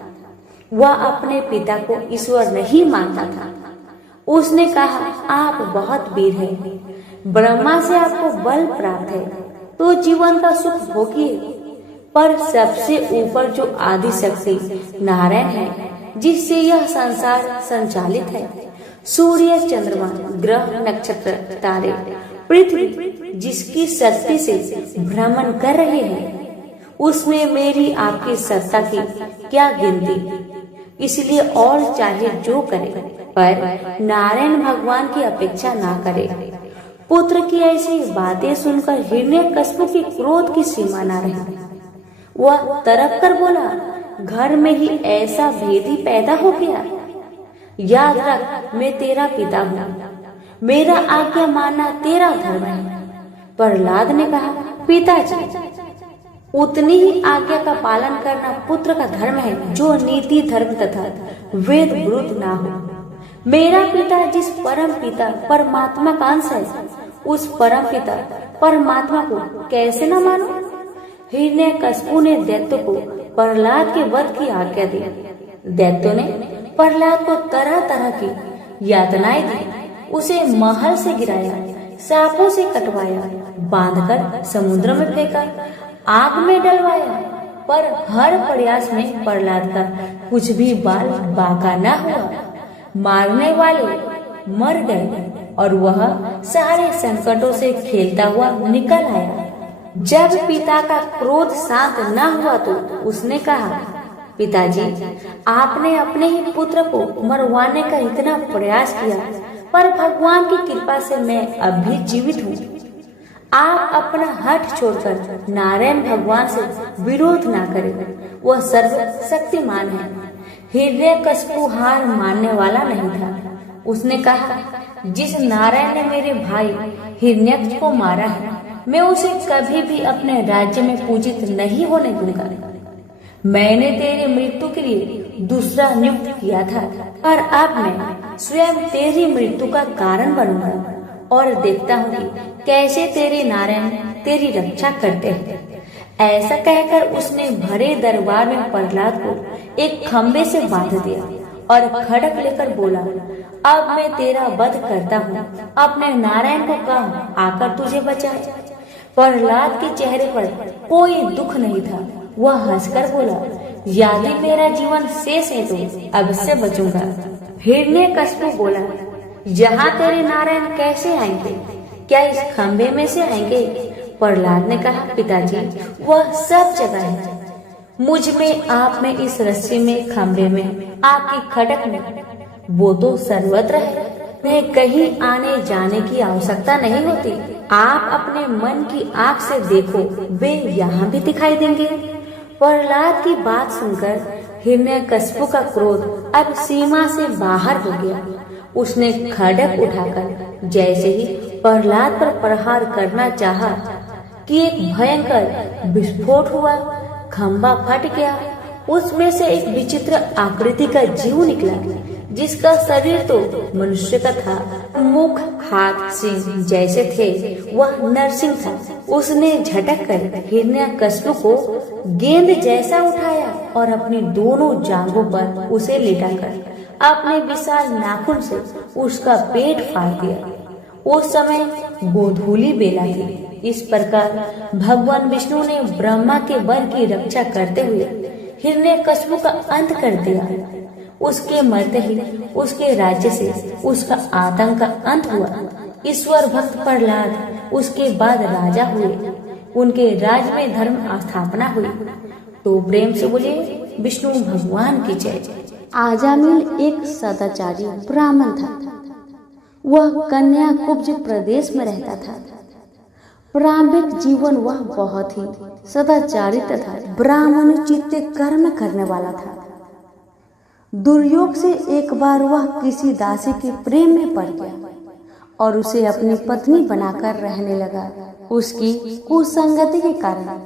वह अपने पिता को ईश्वर नहीं मानता था। उसने कहा, आप बहुत वीर हैं, ब्रह्मा से आपको बल प्राप्त है तो जीवन का सुख भोगिए। पर सबसे ऊपर जो आदि शक्ति नारायण है, जिससे यह संसार संचालित है, सूर्य, चंद्रमा, ग्रह, नक्षत्र, तारे, पृथ्वी जिसकी शक्ति से भ्रमण कर रहे हैं, उसमें मेरी आपकी सत्ता की क्या गिनती। इसलिए और चाहे जो करे, पर नारायण भगवान की अपेक्षा ना करे। पुत्र की ऐसी बातें सुनकर हिरण्यकशिपु की क्रोध की सीमा न रही। वह तड़प कर बोला, घर में ही ऐसा भेदी पैदा हो गया। याद रख, मैं तेरा पिता हूँ। मेरा आज्ञा मानना तेरा धर्म है। प्रहलाद ने कहा, पिताजी, उतनी ही आज्ञा का पालन करना पुत्र का धर्म है जो नीति, धर्म तथा वेद विरुद्ध ना हो। मेरा पिता जिस परम पिता परमात्मा का अंश है, उस परम पिता परमात्मा को कैसे न मानो। हिरण्यकशिपु ने दैत्य को प्रहलाद के वध की आज्ञा दी। दैत्यों ने प्रहलाद को तरह तरह की यातनाएं दी। उसे महल से गिराया, सांपों से कटवाया, बांधकर समुद्र में फेंका, आग में डलवाया। पर हर प्रयास में प्रहलाद का कुछ भी बाल बांका न हुआ। मारने वाले मर गए और वह सारे संकटों से खेलता हुआ निकल आया। जब पिता का क्रोध शांत न हुआ तो उसने कहा, पिताजी, आपने अपने ही पुत्र को मरवाने का इतना प्रयास किया, पर भगवान की कृपा से मैं अब भी जीवित हूँ। आप अपना हठ छोड़कर नारायण भगवान से विरोध ना करें। वह सर्वशक्तिमान है। हिरण्यकशिपु हार मानने वाला नहीं था। उसने कहा, जिस नारायण ने मेरे भाई हिरण्याक्ष को मारा है, मैं उसे कभी भी अपने राज्य में पूजित नहीं होने दूंगा। मैंने तेरी मृत्यु के लिए दूसरा नियुक्त किया था, और अब मैं स्वयं तेरी मृत्यु का कारण बनूंगा और देखता हूँ कि कैसे तेरे नारायण तेरी रक्षा करते हैं। ऐसा कहकर उसने भरे दरबार में प्रहलाद को एक खंबे से बांध दिया और खड़क लेकर बोला, अब मैं तेरा वध करता हूँ। अपने नारायण को कह आकर तुझे बचाए। प्रहलाद के चेहरे पर कोई दुख नहीं था। वह हंसकर बोला, यदि मेरा जीवन शेष है तो अवश्य बचूंगा। हिरण्यकशिपु बोला, यहाँ तेरे नारायण कैसे आएंगे? क्या इस खंबे में से आएंगे? प्रहलाद ने कहा, पिताजी, वह सब जगह है। मुझ में, आप में, इस रस्सी में, खंबे में, आपकी खड़क में, वो तो सर्वत्र है। मैं कहीं आने जाने की आवश्यकता नहीं होती। आप अपने मन की आँख से देखो, वे यहाँ भी दिखाई देंगे। प्रहलाद की बात सुनकर हिरण्यकशिपु का क्रोध अब सीमा से बाहर हो गया। उसने खड्ग उठाकर जैसे ही प्रहलाद पर प्रहार करना चाहा कि एक भयंकर विस्फोट हुआ। खंभा फट गया। उसमें से एक विचित्र आकृति का जीव निकला, जिसका शरीर तो मनुष्य का था। मुख, हाथ, सिंह जैसे थे। वह नरसिंह था। उसने झटक कर हिरण्यकशिपु को गेंद जैसा उठाया और अपनी दोनों जांघों पर उसे लिटाकर अपने विशाल नाखून से उसका पेट फाड़ दिया। उस समय गोधूली बेला थी। इस प्रकार भगवान विष्णु ने ब्रह्मा के वर की रक्षा करते हुए हिरण्यकशिपु का अंत कर दिया। उसके मरते ही उसके राज्य से उसका आतंक का अंत हुआ। ईश्वर भक्त प्रहलाद उसके बाद राजा हुए। उनके राज्य में धर्म स्थापना हुई। तो प्रेम से बोले विष्णु भगवान की जय। आजामिल एक सदाचारी ब्राह्मण था। वह कन्याकुब्ज प्रदेश में रहता था। प्रारंभिक जीवन वह बहुत ही सदाचारी तथा ब्राह्मणोचित कर्म करने वाला था। दुर्योग से एक बार वह किसी दासी के प्रेम में पड़ गया और उसे अपनी पत्नी बनाकर रहने लगा। उसकी कुसंगति के कारण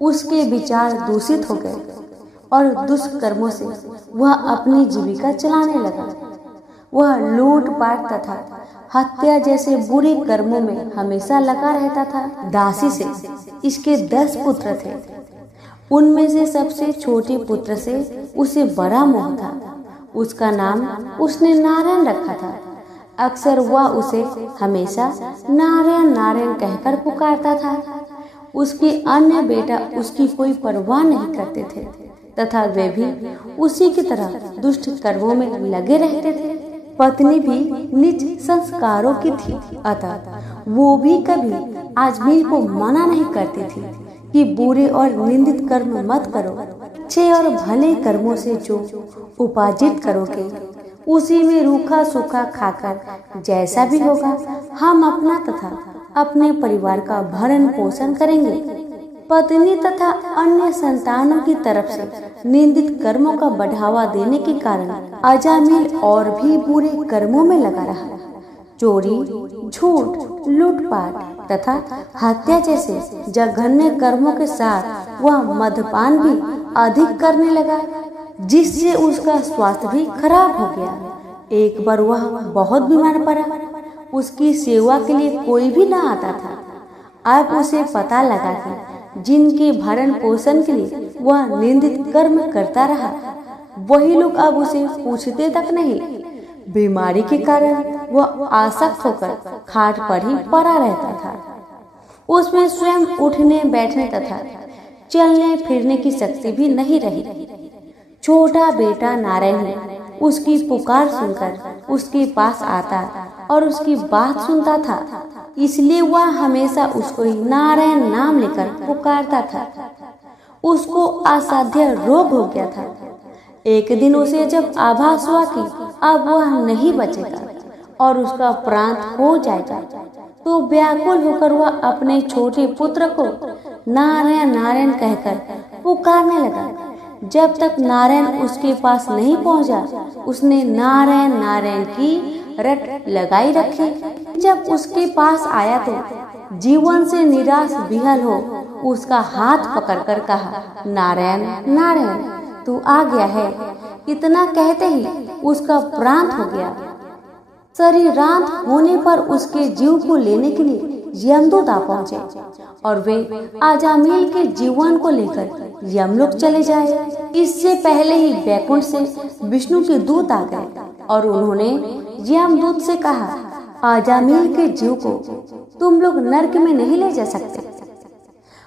उसके विचार दूषित हो गए और दुष्कर्मों से वह अपनी जीविका चलाने लगा। वह लूटपाट तथा हत्या जैसे बुरे कर्मों में हमेशा लगा रहता था। दासी से इसके 10 पुत्र थे। उनमें से सबसे छोटे पुत्र से उसे बड़ा मोह था। उसका नाम उसने नारायण रखा था। अक्सर वह उसे हमेशा नारायण नारायण कहकर पुकारता था। उसके अन्य बेटा उसकी कोई परवाह नहीं करते थे तथा वे भी उसी की तरह दुष्ट कर्मों में लगे रहते थे। पत्नी भी नीच संस्कारों की थी, अतः वो भी कभी आजमीर को मना नहीं करती थी कि बुरे और निंदित कर्म मत करो। अच्छे और भले कर्मों से जो उपार्जित करोगे उसी में रूखा सूखा खाकर जैसा भी होगा हम अपना तथा अपने परिवार का भरण पोषण करेंगे। पत्नी तथा अन्य संतानों की तरफ से निंदित कर्मों का बढ़ावा देने के कारण अजामिल और भी बुरे कर्मों में लगा रहा। चोरी, झूठ, लूटपाट तथा हत्या जैसे जघन्य कर्मों के साथ वह मद्यपान भी अधिक करने लगा, जिससे उसका स्वास्थ्य भी खराब हो गया। एक बार वह बहुत बीमार पड़ा। उसकी सेवा के लिए कोई भी न आता था। अब उसे पता लगा कि जिनके भरण पोषण के लिए वह निंदित कर्म करता रहा, वही लोग अब उसे पूछते तक नहीं। बीमारी के कारण वह आसक्त होकर खाट पर ही पड़ा रहता था। उसमें स्वयं उठने बैठने तथा चलने फिरने की शक्ति भी नहीं रही। छोटा बेटा नारायण उसकी पुकार सुनकर उसके पास आता और उसकी बात सुनता था, इसलिए वह हमेशा उसको ही नारायण नाम लेकर पुकारता था। उसको असाध्य रोग हो गया था। एक दिन उसे जब आभास हुआ कि अब वह नहीं बचेगा और उसका प्राण हो जाएगा, तो व्याकुल होकर वह अपने छोटे पुत्र को नारायण नारायण कहकर पुकारने लगा। जब तक नारायण उसके पास नहीं पहुंचा, उसने नारायण नारायण की रट लगाई रखी। जब उसके पास आया तो जीवन से निराश विहल हो उसका हाथ पकड़कर कहा, नारायण नारायण तू आ गया है। इतना कहते ही उसका प्राण हो गया। शरीरांत होने पर उसके जीव को लेने के लिए यमदूत आ पहुंचे और वे अजामिल के जीवन को लेकर यमलोक चले जाए। इससे पहले ही वैकुंठ से विष्णु के दूत आ गए और उन्होंने यमदूत से कहा, अजामिल के जीव को तुम लोग नरक में नहीं ले जा सकते।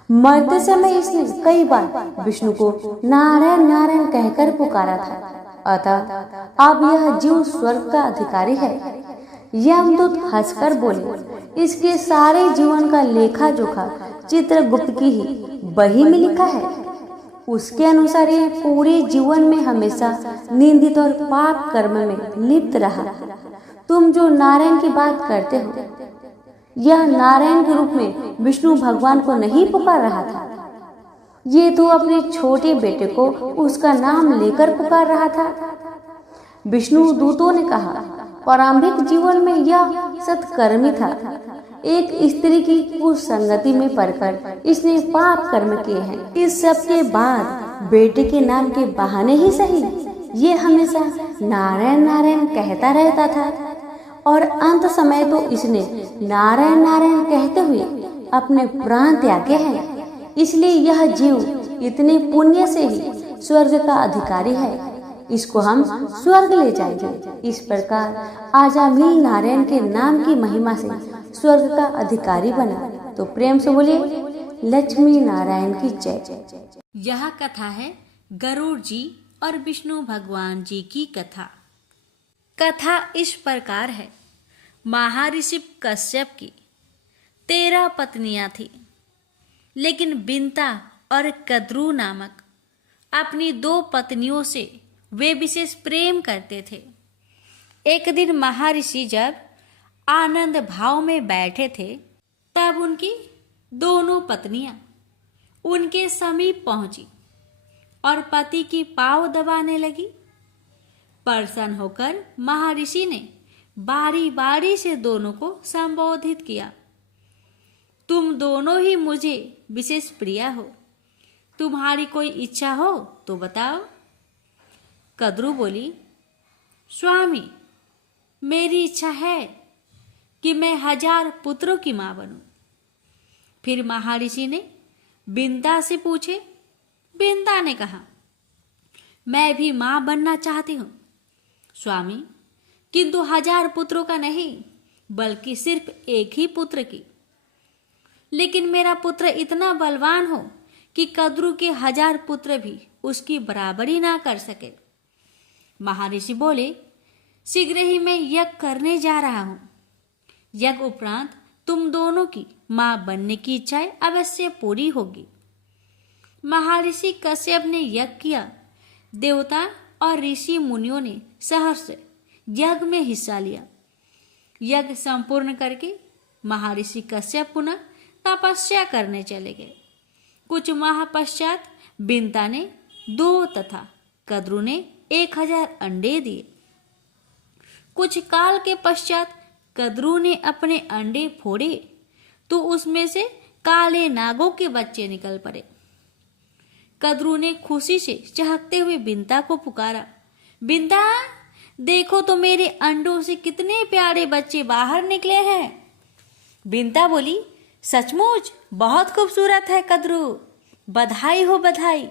मरते समय इसने कई बार विष्णु को नारायण नारायण कहकर पुकारा था, अतः अब यह जीव स्वर्ग का अधिकारी है। यमदूत हंसकर बोले, इसके सारे जीवन का लेखा जोखा चित्रगुप्त की ही बही में लिखा है। उसके अनुसार यह पूरे जीवन में हमेशा निंदित और पाप कर्म में लिप्त रहा। तुम जो नारायण की बात करते हो, यह नारायण के रूप में विष्णु भगवान को नहीं पुकार रहा था। ये तो अपने छोटे बेटे को उसका नाम लेकर पुकार रहा था। विष्णु दूतों ने कहा, प्रारंभिक जीवन में यह सत्कर्मी था। एक स्त्री की कुसंगति में पड़कर इसने पाप कर्म किए हैं। इस सब के बाद बेटे के नाम के बहाने ही सही ये हमेशा नारायण नारायण कहता रहता था और अंत समय तो इसने नारायण नारायण कहते हुए अपने प्राण त्यागे हैं। इसलिए यह जीव इतने पुण्य से ही स्वर्ग का अधिकारी है। इसको हम स्वर्ग ले जाएंगे। इस प्रकार आजामिल नारायण के नाम की महिमा से स्वर्ग का अधिकारी बना। तो प्रेम से बोलिए लक्ष्मी नारायण की जय। यह कथा है गरुड़ जी और विष्णु भगवान जी की कथा। कथा इस प्रकार है। महर्षि कश्यप की 13 पत्नियां थी, लेकिन बिंता और कद्रू नामक अपनी 2 पत्नियों से वे विशेष प्रेम करते थे। एक दिन महर्षि जब आनंद भाव में बैठे थे, तब उनकी दोनों पत्नियां उनके समीप पहुंची और पति की पाँव दबाने लगी। प्रसन्न होकर महर्षि ने बारी बारी से दोनों को संबोधित किया, तुम दोनों ही मुझे विशेष प्रिय हो। तुम्हारी कोई इच्छा हो तो बताओ। कद्रू बोली, स्वामी, मेरी इच्छा है कि मैं 1000 पुत्रों की मां बनूं। फिर महर्षि ने बिंता से पूछे। बिंता ने कहा, मैं भी मां बनना चाहती हूं स्वामी, किंतु 1000 पुत्रों का नहीं, बल्कि सिर्फ एक ही पुत्र की। लेकिन मेरा पुत्र इतना बलवान हो कि कद्रू के 1000 पुत्र भी उसकी बराबरी ना कर सके। महर्षि बोले, शीघ्र ही मैं यज्ञ करने जा रहा हूं। यज्ञ उपरांत तुम दोनों की मां बनने की इच्छाएं अवश्य पूरी होगी। महर्षि कश्यप ने यज्ञ किया। देवता और ऋषि मुनियों ने सहर्ष यज्ञ में हिस्सा लिया। यज्ञ संपूर्ण करके महर्षि कश्यप पुनः तपस्या करने चले गए। कुछ माह पश्चात बिंता ने 2 तथा कद्रू ने 1000 अंडे दिए। कुछ काल के पश्चात कद्रू ने अपने अंडे फोड़े तो उसमें से काले नागों के बच्चे निकल पड़े। कद्रू ने खुशी से चहकते हुए बिंता को पुकारा, बिंता, देखो तो मेरे अंडों से कितने प्यारे बच्चे बाहर निकले हैं। बिंता बोली, सचमुच बहुत खूबसूरत है कद्रू, बधाई हो बधाई।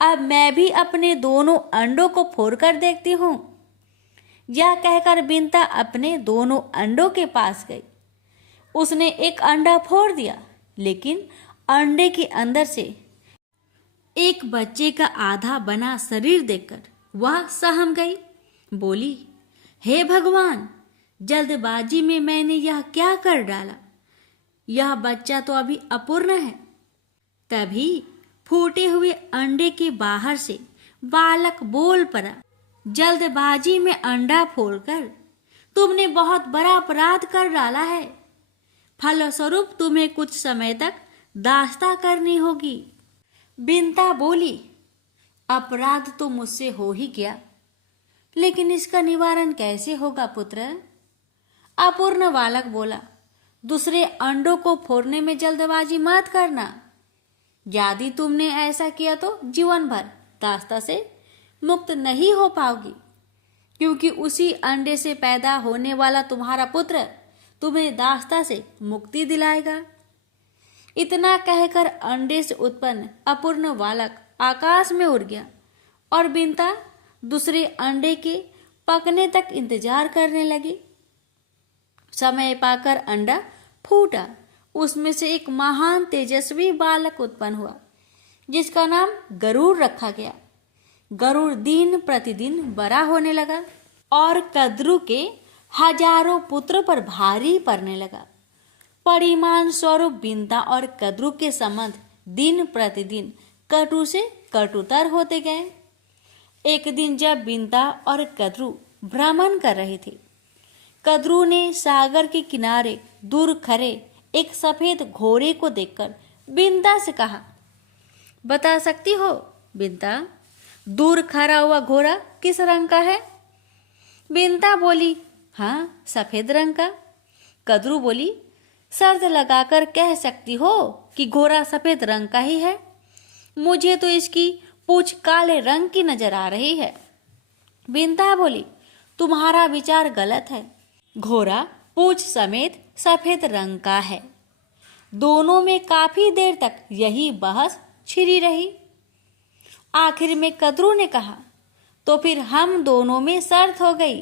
अब मैं भी अपने दोनों अंडों को फोड़कर देखती हूँ। यह कहकर बिंता अपने दोनों अंडों के पास गई। उसने एक अंडा फोड़ दिया, लेकिन अंडे के अंदर से एक बच्चे का आधा बना शरीर देखकर वह सहम गई। बोली, हे भगवान, जल्दबाजी में मैंने यह क्या कर डाला। यह बच्चा तो अभी अपूर्ण है। तभी फूटे हुए अंडे के बाहर से बालक बोल पड़ा, जल्दबाजी में अंडा फोड़कर तुमने बहुत बड़ा अपराध कर डाला है। फलस्वरूप तुम्हें कुछ समय तक दास्ता करनी होगी। बिंता बोली, अपराध तो मुझसे हो ही गया, लेकिन इसका निवारण कैसे होगा पुत्र। अपूर्ण बालक बोला, दूसरे अंडों को फोड़ने में जल्दबाजी मत करना। यदि तुमने ऐसा किया तो जीवन भर दास्ता से मुक्त नहीं हो पाओगी, क्योंकि उसी अंडे से पैदा होने वाला तुम्हारा पुत्र तुम्हें दास्ता से मुक्ति दिलाएगा। इतना कहकर अंडे से उत्पन्न अपूर्ण बालक आकाश में उड़ गया और बिंता दूसरे अंडे के पकने तक इंतजार करने लगी। समय पाकर अंडा फूटा। उसमें से एक महान तेजस्वी बालक उत्पन्न हुआ, जिसका नाम गरुड़ रखा गया। गरुड़ दिन प्रतिदिन बड़ा होने लगा और कद्रू के हजारों पुत्रों पर भारी पड़ने लगा। परिमाण स्वरूप बिंता और कद्रू के संबंध दिन प्रतिदिन कटु से कटुतर होते गए। एक दिन जब बिंता और कद्रू भ्रमण कर रहे थे, कद्रू ने सागर के किनारे दूर खड़े एक सफेद घोड़े को देखकर बिंता से कहा, बता सकती हो बिंता, दूर खड़ा हुआ घोड़ा किस रंग का है? बिंता बोली, हाँ, सफेद रंग का। कद्रू बोली, शर्त लगाकर कह सकती हो कि घोड़ा सफेद रंग का ही है? मुझे तो इसकी पूंछ काले रंग की नजर आ रही है। बिंता बोली, तुम्हारा विचार गलत है। घोड़ा पूंछ समेत सफेद रंग का है। दोनों में काफी देर तक यही बहस छिड़ी रही। आखिर में कद्रू ने कहा, तो फिर हम दोनों में शर्त हो गई।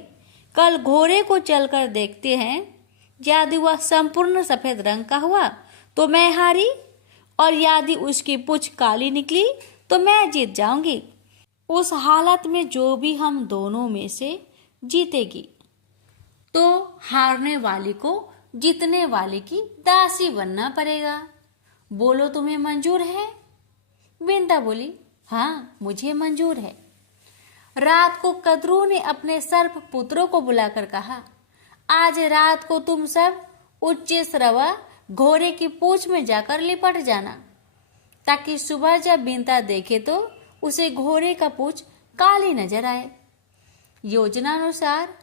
कल घोड़े को चलकर देखते हैं। यदि वह संपूर्ण सफेद रंग का हुआ तो मैं हारी, और यदि उसकी पूंछ काली निकली तो मैं जीत जाऊंगी। उस हालत में जो भी हम दोनों में से जीतेगी, तो हारने वाली को जीतने वाले की दासी बनना पड़ेगा। बोलो, तुम्हें मंजूर है? बिंता बोली, हाँ, मुझे मंजूर है। रात को कद्रू ने अपने सर्प पुत्रों को बुलाकर कहा, आज रात को तुम सब उच्च श्रवा घोड़े की पूंछ में जाकर लिपट जाना, ताकि सुबह जब बिंता देखे तो उसे घोड़े का पूंछ काली नजर आए। योजनानुसार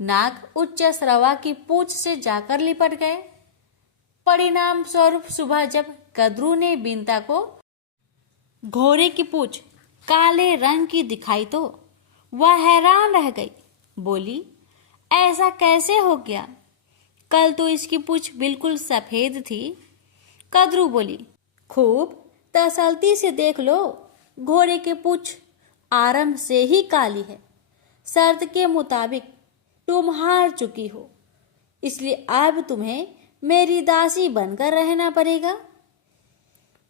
नाग उच्च श्रवा की पूंछ से जाकर लिपट गए। परिणाम स्वरूप सुबह जब कद्रू ने बिंता को घोड़े की पूंछ काले रंग की दिखाई तो वह हैरान रह गई। बोली, ऐसा कैसे हो गया? कल तो इसकी पूंछ बिल्कुल सफेद थी। कद्रू बोली, खूब तसल्ली से देख लो, घोड़े की पूंछ आरंभ से ही काली है। शर्त के मुताबिक तुम हार चुकी हो, इसलिए अब तुम्हें मेरी दासी बनकर रहना पड़ेगा।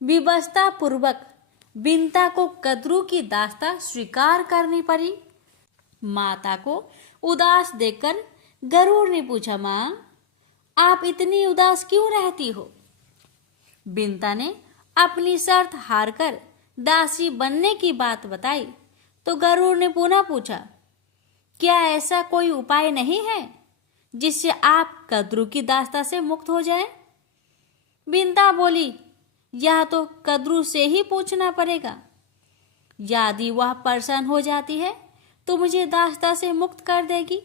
विवशता पूर्वक बिंता को कद्रू की दास्ता स्वीकार करनी पड़ी। माता को उदास देखकर गरुड़ ने पूछा, माँ, आप इतनी उदास क्यों रहती हो? बिंता ने अपनी शर्त हारकर दासी बनने की बात बताई तो गरुड़ ने पुनः पूछा, क्या ऐसा कोई उपाय नहीं है जिससे आप कद्रू की दास्ता से मुक्त हो जाएं? बिंता बोली, यह तो कद्रू से ही पूछना पड़ेगा। यदि वह प्रसन्न हो जाती है तो मुझे दास्ता से मुक्त कर देगी।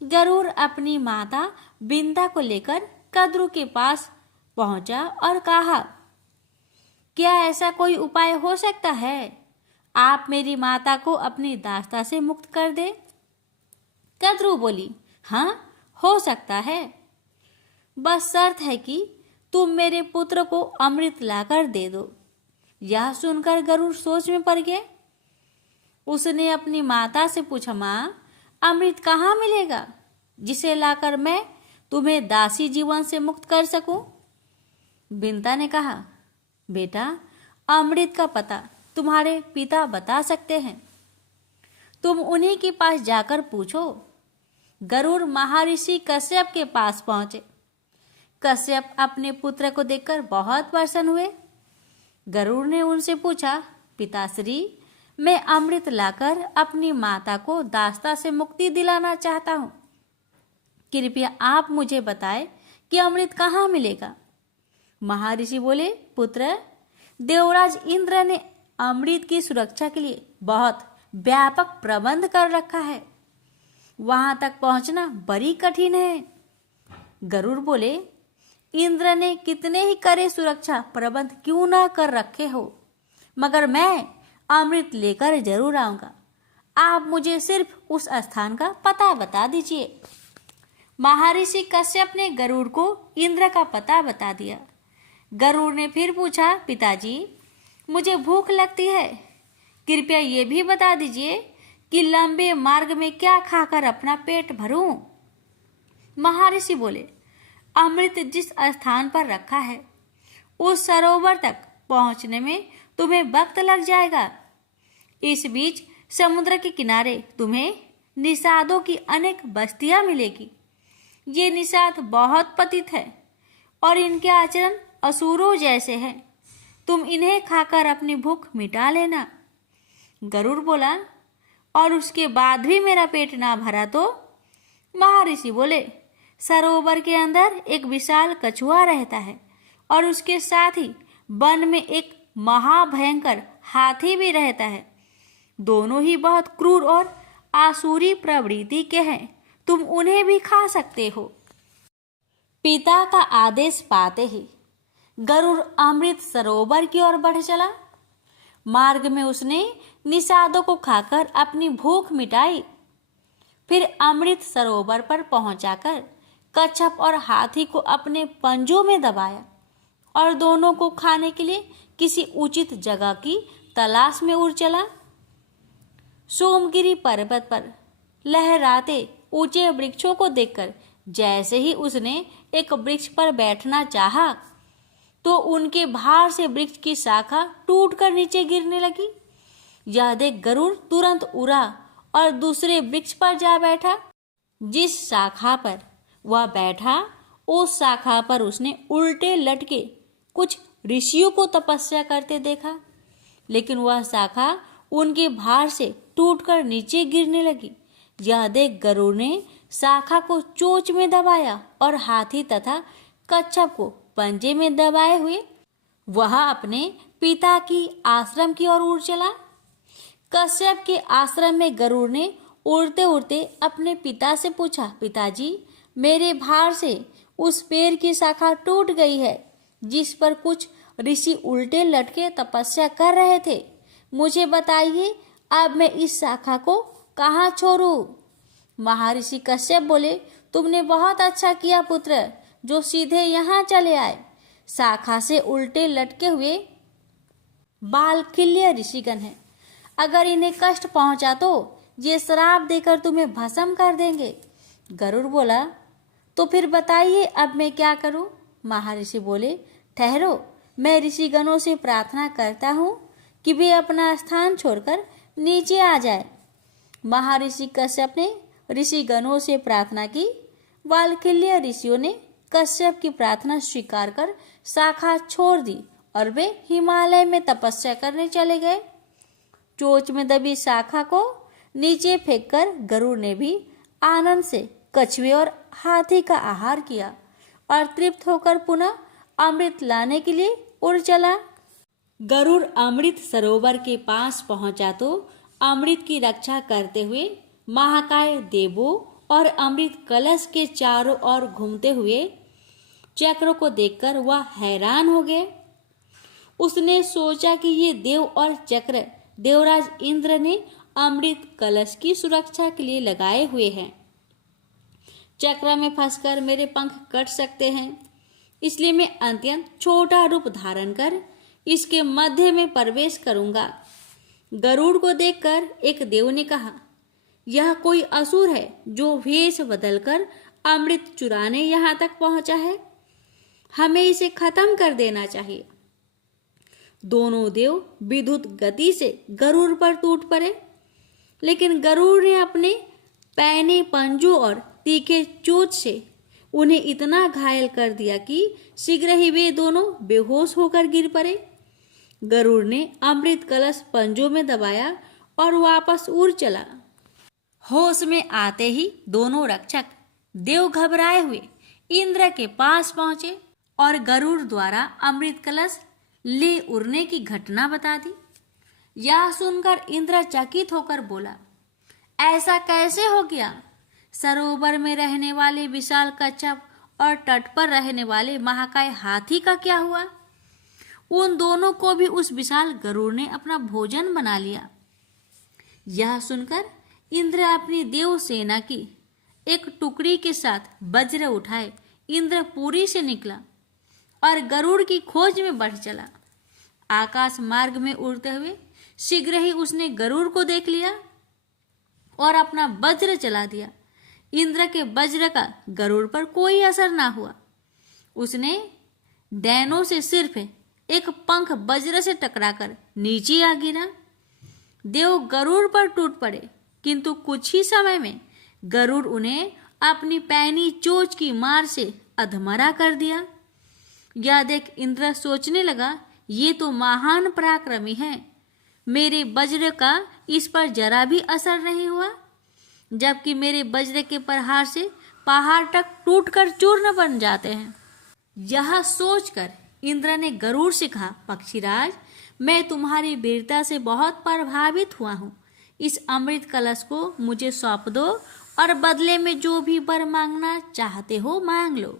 गरुड़ अपनी माता बिंता को लेकर कद्रू के पास पहुंचा और कहा, क्या ऐसा कोई उपाय हो सकता है? आप मेरी माता को अपनी दास्ता से मुक्त कर दे। कद्रू बोली, हाँ, हो सकता है, बस शर्त है कि तुम मेरे पुत्र को अमृत लाकर दे दो। यह सुनकर गरुड़ सोच में पड़ गया। उसने अपनी माता से पूछा, माँ, अमृत कहाँ मिलेगा जिसे लाकर मैं तुम्हें दासी जीवन से मुक्त कर सकूं? बिंता ने कहा, बेटा, अमृत का पता तुम्हारे पिता बता सकते हैं, तुम उन्हीं के पास जाकर पूछो। गरुड़ महर्षि कश्यप के पास पहुंचे। कश्यप अपने पुत्र को देखकर बहुत प्रसन्न हुए। गरुड़ ने उनसे पूछा, पिताश्री, मैं अमृत लाकर अपनी माता को दास्ता से मुक्ति दिलाना चाहता हूँ। कृपया आप मुझे बताएं कि अमृत कहाँ मिलेगा। महर्षि बोले, पुत्र, देवराज इंद्र ने अमृत की सुरक्षा के लिए बहुत व्यापक प्रबंध कर रखा है। वहां तक पहुंचना बड़ी कठिन है। गरुड़ बोले, इंद्र ने कितने ही करे सुरक्षा प्रबंध क्यों ना कर रखे हो, मगर मैं अमृत लेकर जरूर आऊंगा। आप मुझे सिर्फ उस स्थान का पता बता दीजिए। महर्षि कश्यप ने गरुड़ को इंद्र का पता बता दिया। गरुड़ ने फिर पूछा, पिताजी, मुझे भूख लगती है, कृपया ये भी बता दीजिए कि लंबे मार्ग में क्या खाकर अपना पेट भरूं। महर्षि बोले, अमृत जिस स्थान पर रखा है उस सरोवर तक पहुंचने में तुम्हें वक्त लग जाएगा। इस बीच समुद्र के किनारे तुम्हें निषादों की अनेक बस्तियां मिलेगी। ये निषाद बहुत पतित है और इनके आचरण असुरों जैसे हैं। तुम इन्हें खाकर अपनी भूख मिटा लेना। गरुड़ बोला, और उसके बाद भी मेरा पेट ना भरा तो? महर्षि बोले, सरोवर के अंदर एक विशाल कछुआ रहता है और उसके साथ ही वन में एक महाभयंकर हाथी भी रहता है। दोनों ही बहुत क्रूर और आसुरी प्रवृत्ति के हैं, तुम उन्हें भी खा सकते हो। पिता का आदेश पाते ही गरुड़ अमृत सरोवर की ओर बढ़ चला। मार्ग में उसने निषादों को खाकर अपनी भूख मिटाई। फिर अमृत सरोवर पर पहुंचाकर कच्छप और हाथी को अपने पंजों में दबाया और दोनों को खाने के लिए किसी उचित जगह की तलाश में उड़ चला। सोमगिरी पर्वत पर लहराते ऊंचे वृक्षों को देखकर जैसे ही उसने एक वृक्ष पर बैठना चाहा, तो उनके भार से वृक्ष की शाखा टूटकर नीचे गिरने लगी। यह देख गरुड़ तुरंत उड़ा और दूसरे वृक्ष पर जा बैठा। जिस शाखा पर वह बैठा, उस शाखा पर उसने उल्टे लटके कुछ ऋषियों को तपस्या करते देखा, लेकिन वह शाखा उनके भार से टूटकर नीचे गिरने लगी। यह देख गरुड़ ने शाखा को चोंच में दबाया और हाथी तथा कच्छप को पंजे में दबाए हुए वह अपने पिता की आश्रम की ओर उड़ चला। कश्यप के आश्रम में गरुड़ ने उड़ते उड़ते अपने पिता से पूछा, पिताजी, मेरे भार से उस पेड़ की शाखा टूट गई है जिस पर कुछ ऋषि उल्टे लटके तपस्या कर रहे थे। मुझे बताइए, अब मैं इस शाखा को कहाँ छोड़ूं? महर्षि कश्यप बोले, तुमने बहुत अच्छा किया पुत्र, जो सीधे यहाँ चले आए। शाखा से उल्टे लटके हुए बालखिल्य ऋषिगण हैं। अगर इन्हें कष्ट पहुंचा तो ये श्राप देकर तुम्हें भस्म कर देंगे। गरुड़ बोला, तो फिर बताइए अब मैं क्या करूं? महर्षि बोले, ठहरो, मैं ऋषिगणों से प्रार्थना करता हूं कि वे अपना स्थान छोड़कर नीचे आ जाए। महर्षि कश्यप ने ऋषिगणों से प्रार्थना की। बालखिल्य ऋषियों ने कश्यप की प्रार्थना स्वीकार कर शाखा छोड़ दी और वे हिमालय में तपस्या करने चले गए। चोंच में दबी शाखा को नीचे फेंककर गरुड़ ने भी आनंद से कछुए और हाथी का आहार किया और तृप्त होकर पुनः अमृत लाने के लिए उड़ चला। गरुड़ अमृत सरोवर के पास पहुंचा तो अमृत की रक्षा करते हुए महाकाय देवों और अमृत कलश के चारों ओर घूमते हुए चक्रों को देखकर वह हैरान हो गए। उसने सोचा कि ये देव और चक्र देवराज इंद्र ने अमृत कलश की सुरक्षा के लिए लगाए हुए हैं। चक्र में फंसकर मेरे पंख कट सकते हैं, इसलिए मैं अत्यंत छोटा रूप धारण कर इसके मध्य में प्रवेश करूंगा। गरुड़ को देखकर एक देव ने कहा, यह कोई असुर है जो वेश बदलकर अमृत चुराने यहाँ तक पहुंचा है। हमें इसे खत्म कर देना चाहिए। दोनों देव विद्युत गति से गरुड़ पर टूट पड़े, लेकिन गरुड़ ने अपने पैने पंजों और तीखे चोंच से उन्हें इतना घायल कर दिया कि शीघ्र ही वे दोनों बेहोश होकर गिर पड़े। गरुड़ ने अमृत कलश पंजों में दबाया और वापस उड़ चला। होश में आते ही दोनों रक्षक देव घबराए हुए इंद्र के पास पहुंचे और गरुड़ द्वारा अमृत कलश ले उड़ने की घटना बता दी। यह सुनकर इंद्र चकित होकर बोला, ऐसा कैसे हो गया? सरोवर में रहने वाले विशाल कच्छप और तट पर रहने वाले महाकाय हाथी का क्या हुआ? उन दोनों को भी उस विशाल गरुड़ ने अपना भोजन बना लिया। यह सुनकर इंद्र अपनी देव सेना की एक टुकड़ी के साथ वज्र उठाए इंद्रपुरी से निकला और गरुड़ की खोज में बढ़ चला। आकाश मार्ग में उड़ते हुए शीघ्र ही उसने गरुड़ को देख लिया और अपना वज्र चला दिया। इंद्र के वज्र का गरुड़ पर कोई असर ना हुआ। उसने डैनों से सिर्फ एक पंख वज्र से टकराकर नीचे आ गिरा। देव गरुड़ पर टूट पड़े, किंतु कुछ ही समय में गरुड़ उन्हें अपनी पैनी चोंच की मार से अधमरा कर दिया। यह देख इंद्र सोचने लगा, ये तो महान पराक्रमी है, मेरे वज्र का इस पर जरा भी असर नहीं हुआ, जबकि मेरे वज्र के प्रहार से पहाड़ तक टूटकर चूर्ण बन जाते हैं। यह सोचकर इंद्र ने गरुड़ से कहा, पक्षीराज, मैं तुम्हारी वीरता से बहुत प्रभावित हुआ हूँ। इस अमृत कलश को मुझे सौंप दो और बदले में जो भी वर मांगना चाहते हो मांग लो।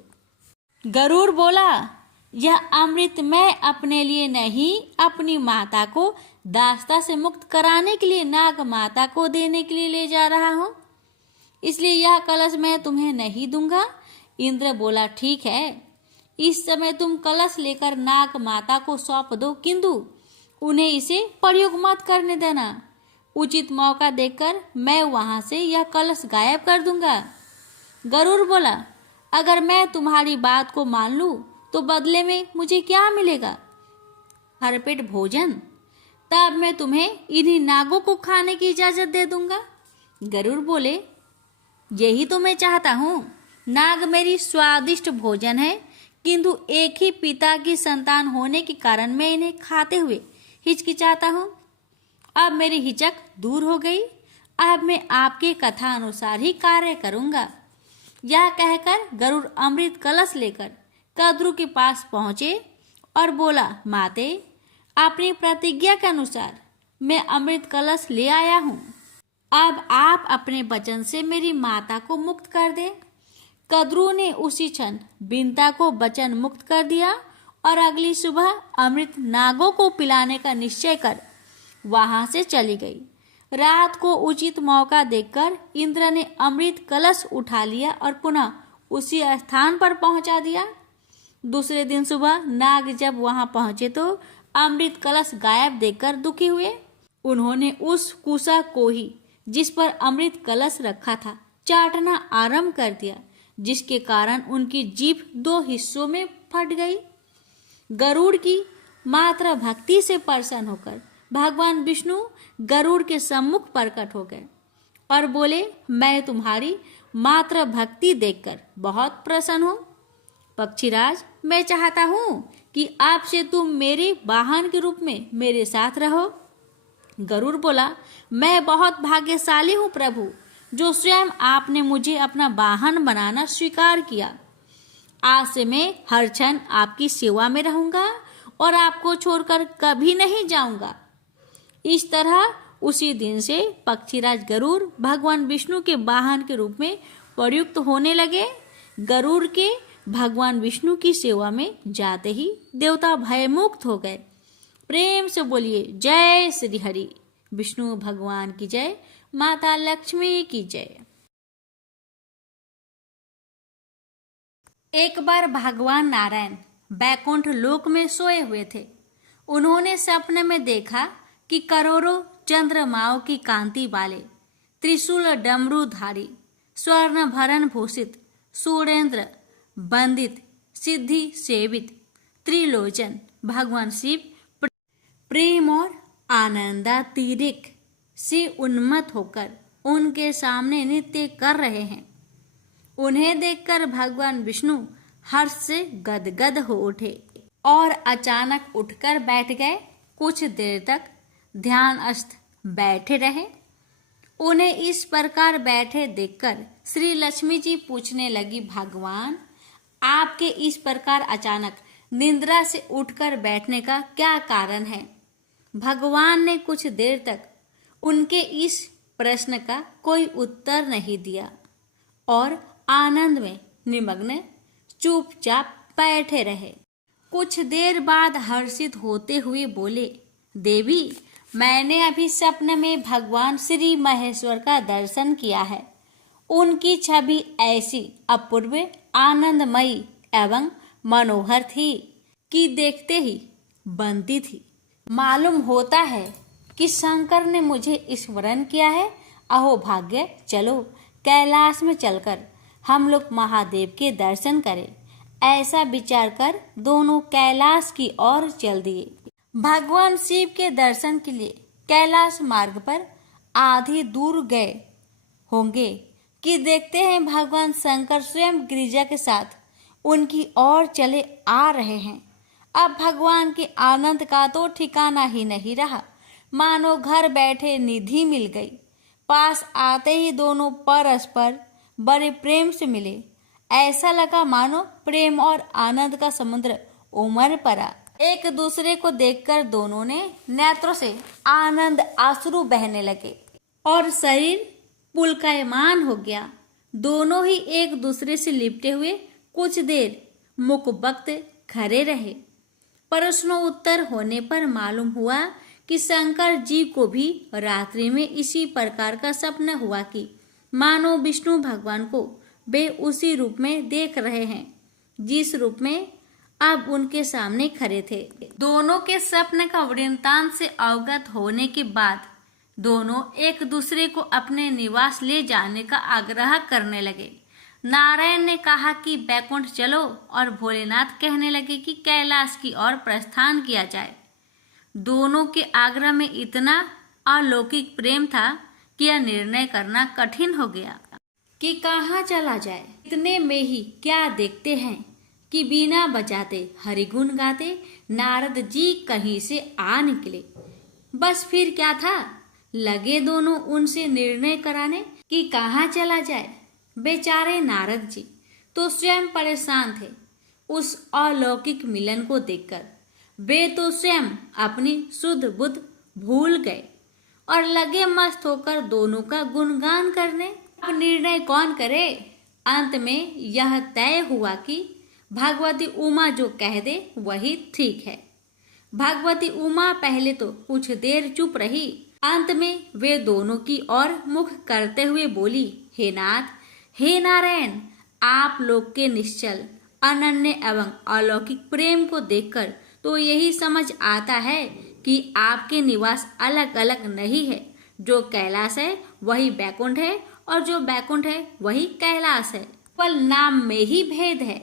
गरुड़ बोला, यह अमृत मैं अपने लिए नहीं, अपनी माता को दास्ता से मुक्त कराने के लिए नाग माता को देने के लिए ले जा रहा हूँ, इसलिए यह कलश मैं तुम्हें नहीं दूंगा। इंद्र बोला, ठीक है, इस समय तुम कलश लेकर नाग माता को सौंप दो, किंतु उन्हें इसे प्रयोग मत करने देना। उचित मौका देखकर मैं वहां से यह कलश गायब कर दूंगा। गरुड़ बोला, अगर मैं तुम्हारी बात को मान लूं तो बदले में मुझे क्या मिलेगा? भरपेट भोजन। तब मैं तुम्हें इन्हीं नागों को खाने की इजाजत दे दूंगा। गरुड़ बोले, यही तो मैं चाहता हूँ। नाग मेरी स्वादिष्ट भोजन है, किंतु एक ही पिता की संतान होने के कारण मैं इन्हें खाते हुए हिचकिचाता हूँ। अब मेरी हिचक दूर हो गई। अब मैं आपके कथा अनुसार ही कार्य करूंगा। यह कहकर गरुड़ अमृत कलश लेकर कद्रु के पास पहुंचे और बोला, माते, अपनी प्रतिज्ञा के अनुसार मैं अमृत कलश ले आया हूँ। अब आप अपने वचन से मेरी माता को मुक्त कर दे। कद्रु ने उसी क्षण बिंता को वचन मुक्त कर दिया और अगली सुबह अमृत नागों को पिलाने का निश्चय कर वहां से चली गई। रात को उचित मौका देखकर इंद्र ने अमृत कलश उठा लिया और पुनः उसी स्थान पर पहुंचा दिया। दूसरे दिन सुबह नाग जब वहां पहुंचे तो अमृत कलश गायब देखकर दुखी हुए। उन्होंने उस कुसा को ही जिस पर अमृत कलश रखा था चाटना आरंभ कर दिया, जिसके कारण उनकी जीभ 2 हिस्सों में फट गई। गरुड़ की मात्र भक्ति से प्रसन्न होकर भगवान विष्णु गरुड़ के सम्मुख प्रकट हो गए और बोले, मैं तुम्हारी मात्र भक्ति देखकर बहुत प्रसन्न हूँ। पक्षीराज, मैं चाहता हूँ कि आपसे तुम मेरे वाहन के रूप में मेरे साथ रहो। गरुड़ बोला, मैं बहुत भाग्यशाली हूँ प्रभु, जो स्वयं आपने मुझे अपना वाहन बनाना स्वीकार किया। आज से मैं हर क्षण आपकी सेवा में रहूंगा और आपको छोड़कर कभी नहीं जाऊंगा। इस तरह उसी दिन से पक्षीराज गरुड़ भगवान विष्णु के वाहन के रूप में प्रयुक्त होने लगे। गरुड़ के भगवान विष्णु की सेवा में जाते ही देवता भयमुक्त हो गए। प्रेम से बोलिए जय श्री हरि। विष्णु भगवान की जय, माता लक्ष्मी की जय। एक बार भगवान नारायण बैकुंठ लोक में सोए हुए थे। उन्होंने सपने में देखा कि करोड़ों चंद्रमाओं की कांति वाले त्रिशूल डमरूधारी स्वर्ण भरण भूषित सूर्येंद्र वंदित सिद्धि सेवित त्रिलोचन भगवान शिव प्रेम और आनंदातिरिक्त से उन्मत्त होकर उनके सामने नृत्य कर रहे हैं। उन्हें देखकर भगवान विष्णु हर्ष से गदगद हो उठे और अचानक उठकर बैठ गए। कुछ देर तक ध्यानस्थ बैठे रहे। उन्हें इस प्रकार बैठे देखकर श्री लक्ष्मी जी पूछने लगी, भगवान, आपके इस प्रकार अचानक निद्रा से उठकर बैठने का क्या कारण है? भगवान ने कुछ देर तक उनके इस प्रश्न का कोई उत्तर नहीं दिया और आनंद में निमग्न चुपचाप बैठे रहे। कुछ देर बाद हर्षित होते हुए बोले, देवी, मैंने अभी स्वप्न में भगवान श्री महेश्वर का दर्शन किया है। उनकी छवि ऐसी अपूर्व, आनंदमयी एवं मनोहर थी कि देखते ही बनती थी। मालूम होता है कि शंकर ने मुझे स्मरण किया है। अहो भाग्य, चलो कैलाश में चलकर हम लोग महादेव के दर्शन करें। ऐसा विचार कर दोनों कैलाश की ओर चल दिए। भगवान शिव के दर्शन के लिए कैलाश मार्ग पर आधी दूर गए होंगे कि देखते हैं भगवान शंकर स्वयं गिरिजा के साथ उनकी ओर चले आ रहे हैं। अब भगवान के आनंद का तो ठिकाना ही नहीं रहा, मानो घर बैठे निधि मिल गई। पास आते ही दोनों परस्पर बड़े प्रेम से मिले। ऐसा लगा मानो प्रेम और आनंद का समुद्र उमड़ पड़ा। एक दूसरे को देखकर दोनों ने नेत्रों से आनंद आंसू बहने लगे और शरीर पुलकायमान हो गया। दोनों ही एक दूसरे से लिपटे हुए कुछ देर मुखबख्त खड़े रहे। प्रश्नों उत्तर होने पर मालूम हुआ कि शंकर जी को भी रात्रि में इसी प्रकार का सपना हुआ कि मानो विष्णु भगवान को वे उसी रूप में देख रहे हैं जिस रूप में अब उनके सामने खड़े थे। दोनों के स्वप्न का वृत्तांत से अवगत होने के बाद दोनों एक दूसरे को अपने निवास ले जाने का आग्रह करने लगे। नारायण ने कहा कि बैकुंठ चलो और भोलेनाथ कहने लगे कि कैलाश की ओर प्रस्थान किया जाए। दोनों के आग्रह में इतना अलौकिक प्रेम था कि यह निर्णय करना कठिन हो गया कि कहाँ चला जाए। इतने में ही क्या देखते हैं कि बिना बजाते हरिगुण गाते नारद जी कहीं से आ निकले। बस फिर क्या था, लगे दोनों उनसे निर्णय कराने कि कहाँ चला जाए। बेचारे नारद जी तो स्वयं परेशान थे उस अलौकिक मिलन को देखकर। वे तो स्वयं अपनी शुद्ध बुद्ध भूल गए और लगे मस्त होकर दोनों का गुणगान करने। अब निर्णय कौन करे। अंत में यह तय हुआ कि भगवती उमा जो कह दे वही ठीक है। भगवती उमा पहले तो कुछ देर चुप रही, अंत में वे दोनों की ओर मुख करते हुए बोली, हे नाथ, हे नारायण, आप लोग के निश्चल अनन्य एवं अलौकिक प्रेम को देखकर तो यही समझ आता है कि आपके निवास अलग अलग नहीं है। जो कैलाश है वही बैकुंठ है और जो बैकुंठ है वही कैलाश है। केवल नाम में ही भेद है।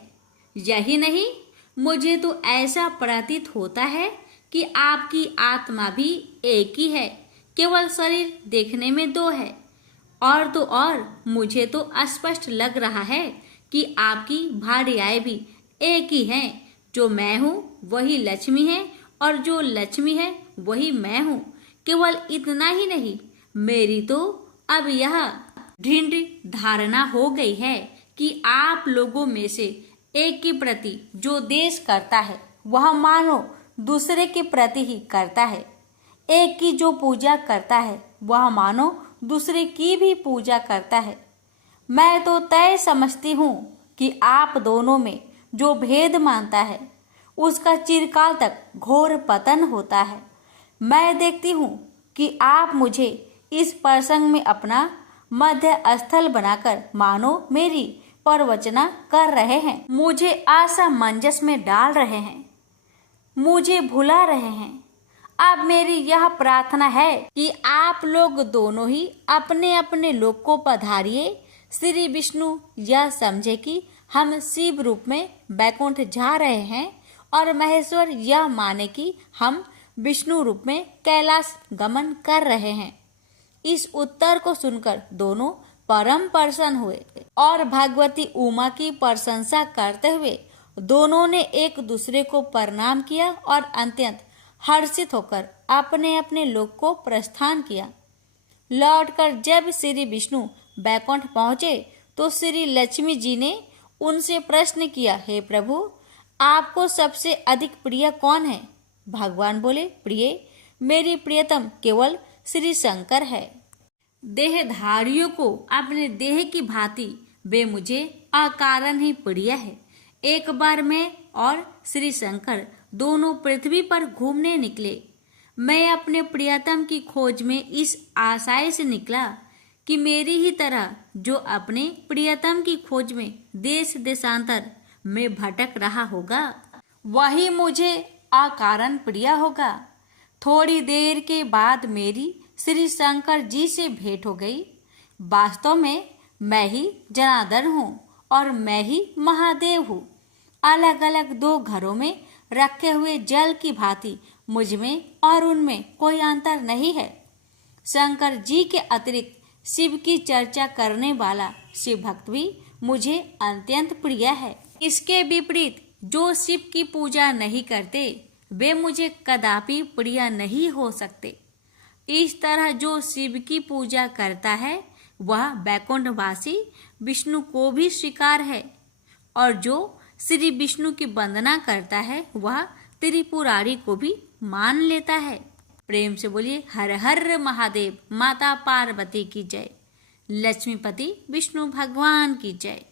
यही नहीं, मुझे तो ऐसा प्रतीत होता है कि आपकी आत्मा भी एक ही है, केवल शरीर देखने में दो है। और तो और मुझे तो स्पष्ट लग रहा है कि आपकी भार्याएं भी एक ही हैं। जो मैं हूँ वही लक्ष्मी है और जो लक्ष्मी है वही मैं हूँ। केवल इतना ही नहीं, मेरी तो अब यह दृढ़ धारणा हो गई है कि आप लोगों में से एक के प्रति जो देश करता है वह मानो दूसरे के प्रति ही करता है। एक की जो पूजा करता है वह मानो दूसरे की भी पूजा करता है। मैं तो तय समझती हूँ कि आप दोनों में जो भेद मानता है उसका चिरकाल तक घोर पतन होता है। मैं देखती हूँ कि आप मुझे इस प्रसंग में अपना मध्य स्थल बनाकर मानो मेरी प्रवचना कर रहे हैं, मुझे असमंजस में डाल रहे हैं, मुझे भुला रहे हैं। अब मेरी यह प्रार्थना है कि आप लोग दोनों ही अपने अपने लोक को पधारिए। श्री विष्णु यह समझे कि हम शिव रूप में बैकुंठ जा रहे हैं और महेश्वर यह माने कि हम विष्णु रूप में कैलाश गमन कर रहे हैं। इस उत्तर को सुनकर दोनों परम प्रसन्न हुए और भगवती उमा की प्रशंसा करते हुए दोनों ने एक दूसरे को प्रणाम किया और अत्यंत हर्षित होकर अपने अपने लोक को प्रस्थान किया। लौटकर जब श्री विष्णु बैकुंठ पहुंचे तो श्री लक्ष्मी जी ने उनसे प्रश्न किया, हे प्रभु, आपको सबसे अधिक प्रिय कौन है? भगवान बोले, प्रिय, मेरी प्रियतम केवल श्री शंकर है। देहधारियों को अपने देह की भांति वे मुझे अकारण ही प्रिय है। एक बार मैं और श्री शंकर दोनों पृथ्वी पर घूमने निकले। मैं अपने प्रियतम की खोज में इस आशय से निकला कि मेरी ही तरह जो अपने प्रियतम की खोज में देश देशांतर में भटक रहा होगा वही मुझे अकारण प्रिय होगा। थोड़ी देर के बाद मेरी श्री शंकर जी से भेंट हो गई। वास्तव में मैं ही जनार्दन हूँ और मैं ही महादेव हूँ। अलग अलग दो घरों में रखे हुए जल की भांति मुझ में और उनमें कोई अंतर नहीं है। शंकर जी के अतिरिक्त शिव की चर्चा करने वाला शिव भक्त भी मुझे अत्यंत प्रिय है। इसके विपरीत जो शिव की पूजा नहीं करते वे मुझे कदापि प्रिय नहीं हो सकते। इस तरह जो शिव की पूजा करता है वह बैकुंठवासी विष्णु को भी स्वीकार है और जो श्री विष्णु की वंदना करता है वह त्रिपुरारी को भी मान लेता है। प्रेम से बोलिए हर हर महादेव, माता पार्वती की जय, लक्ष्मीपति विष्णु भगवान की जय।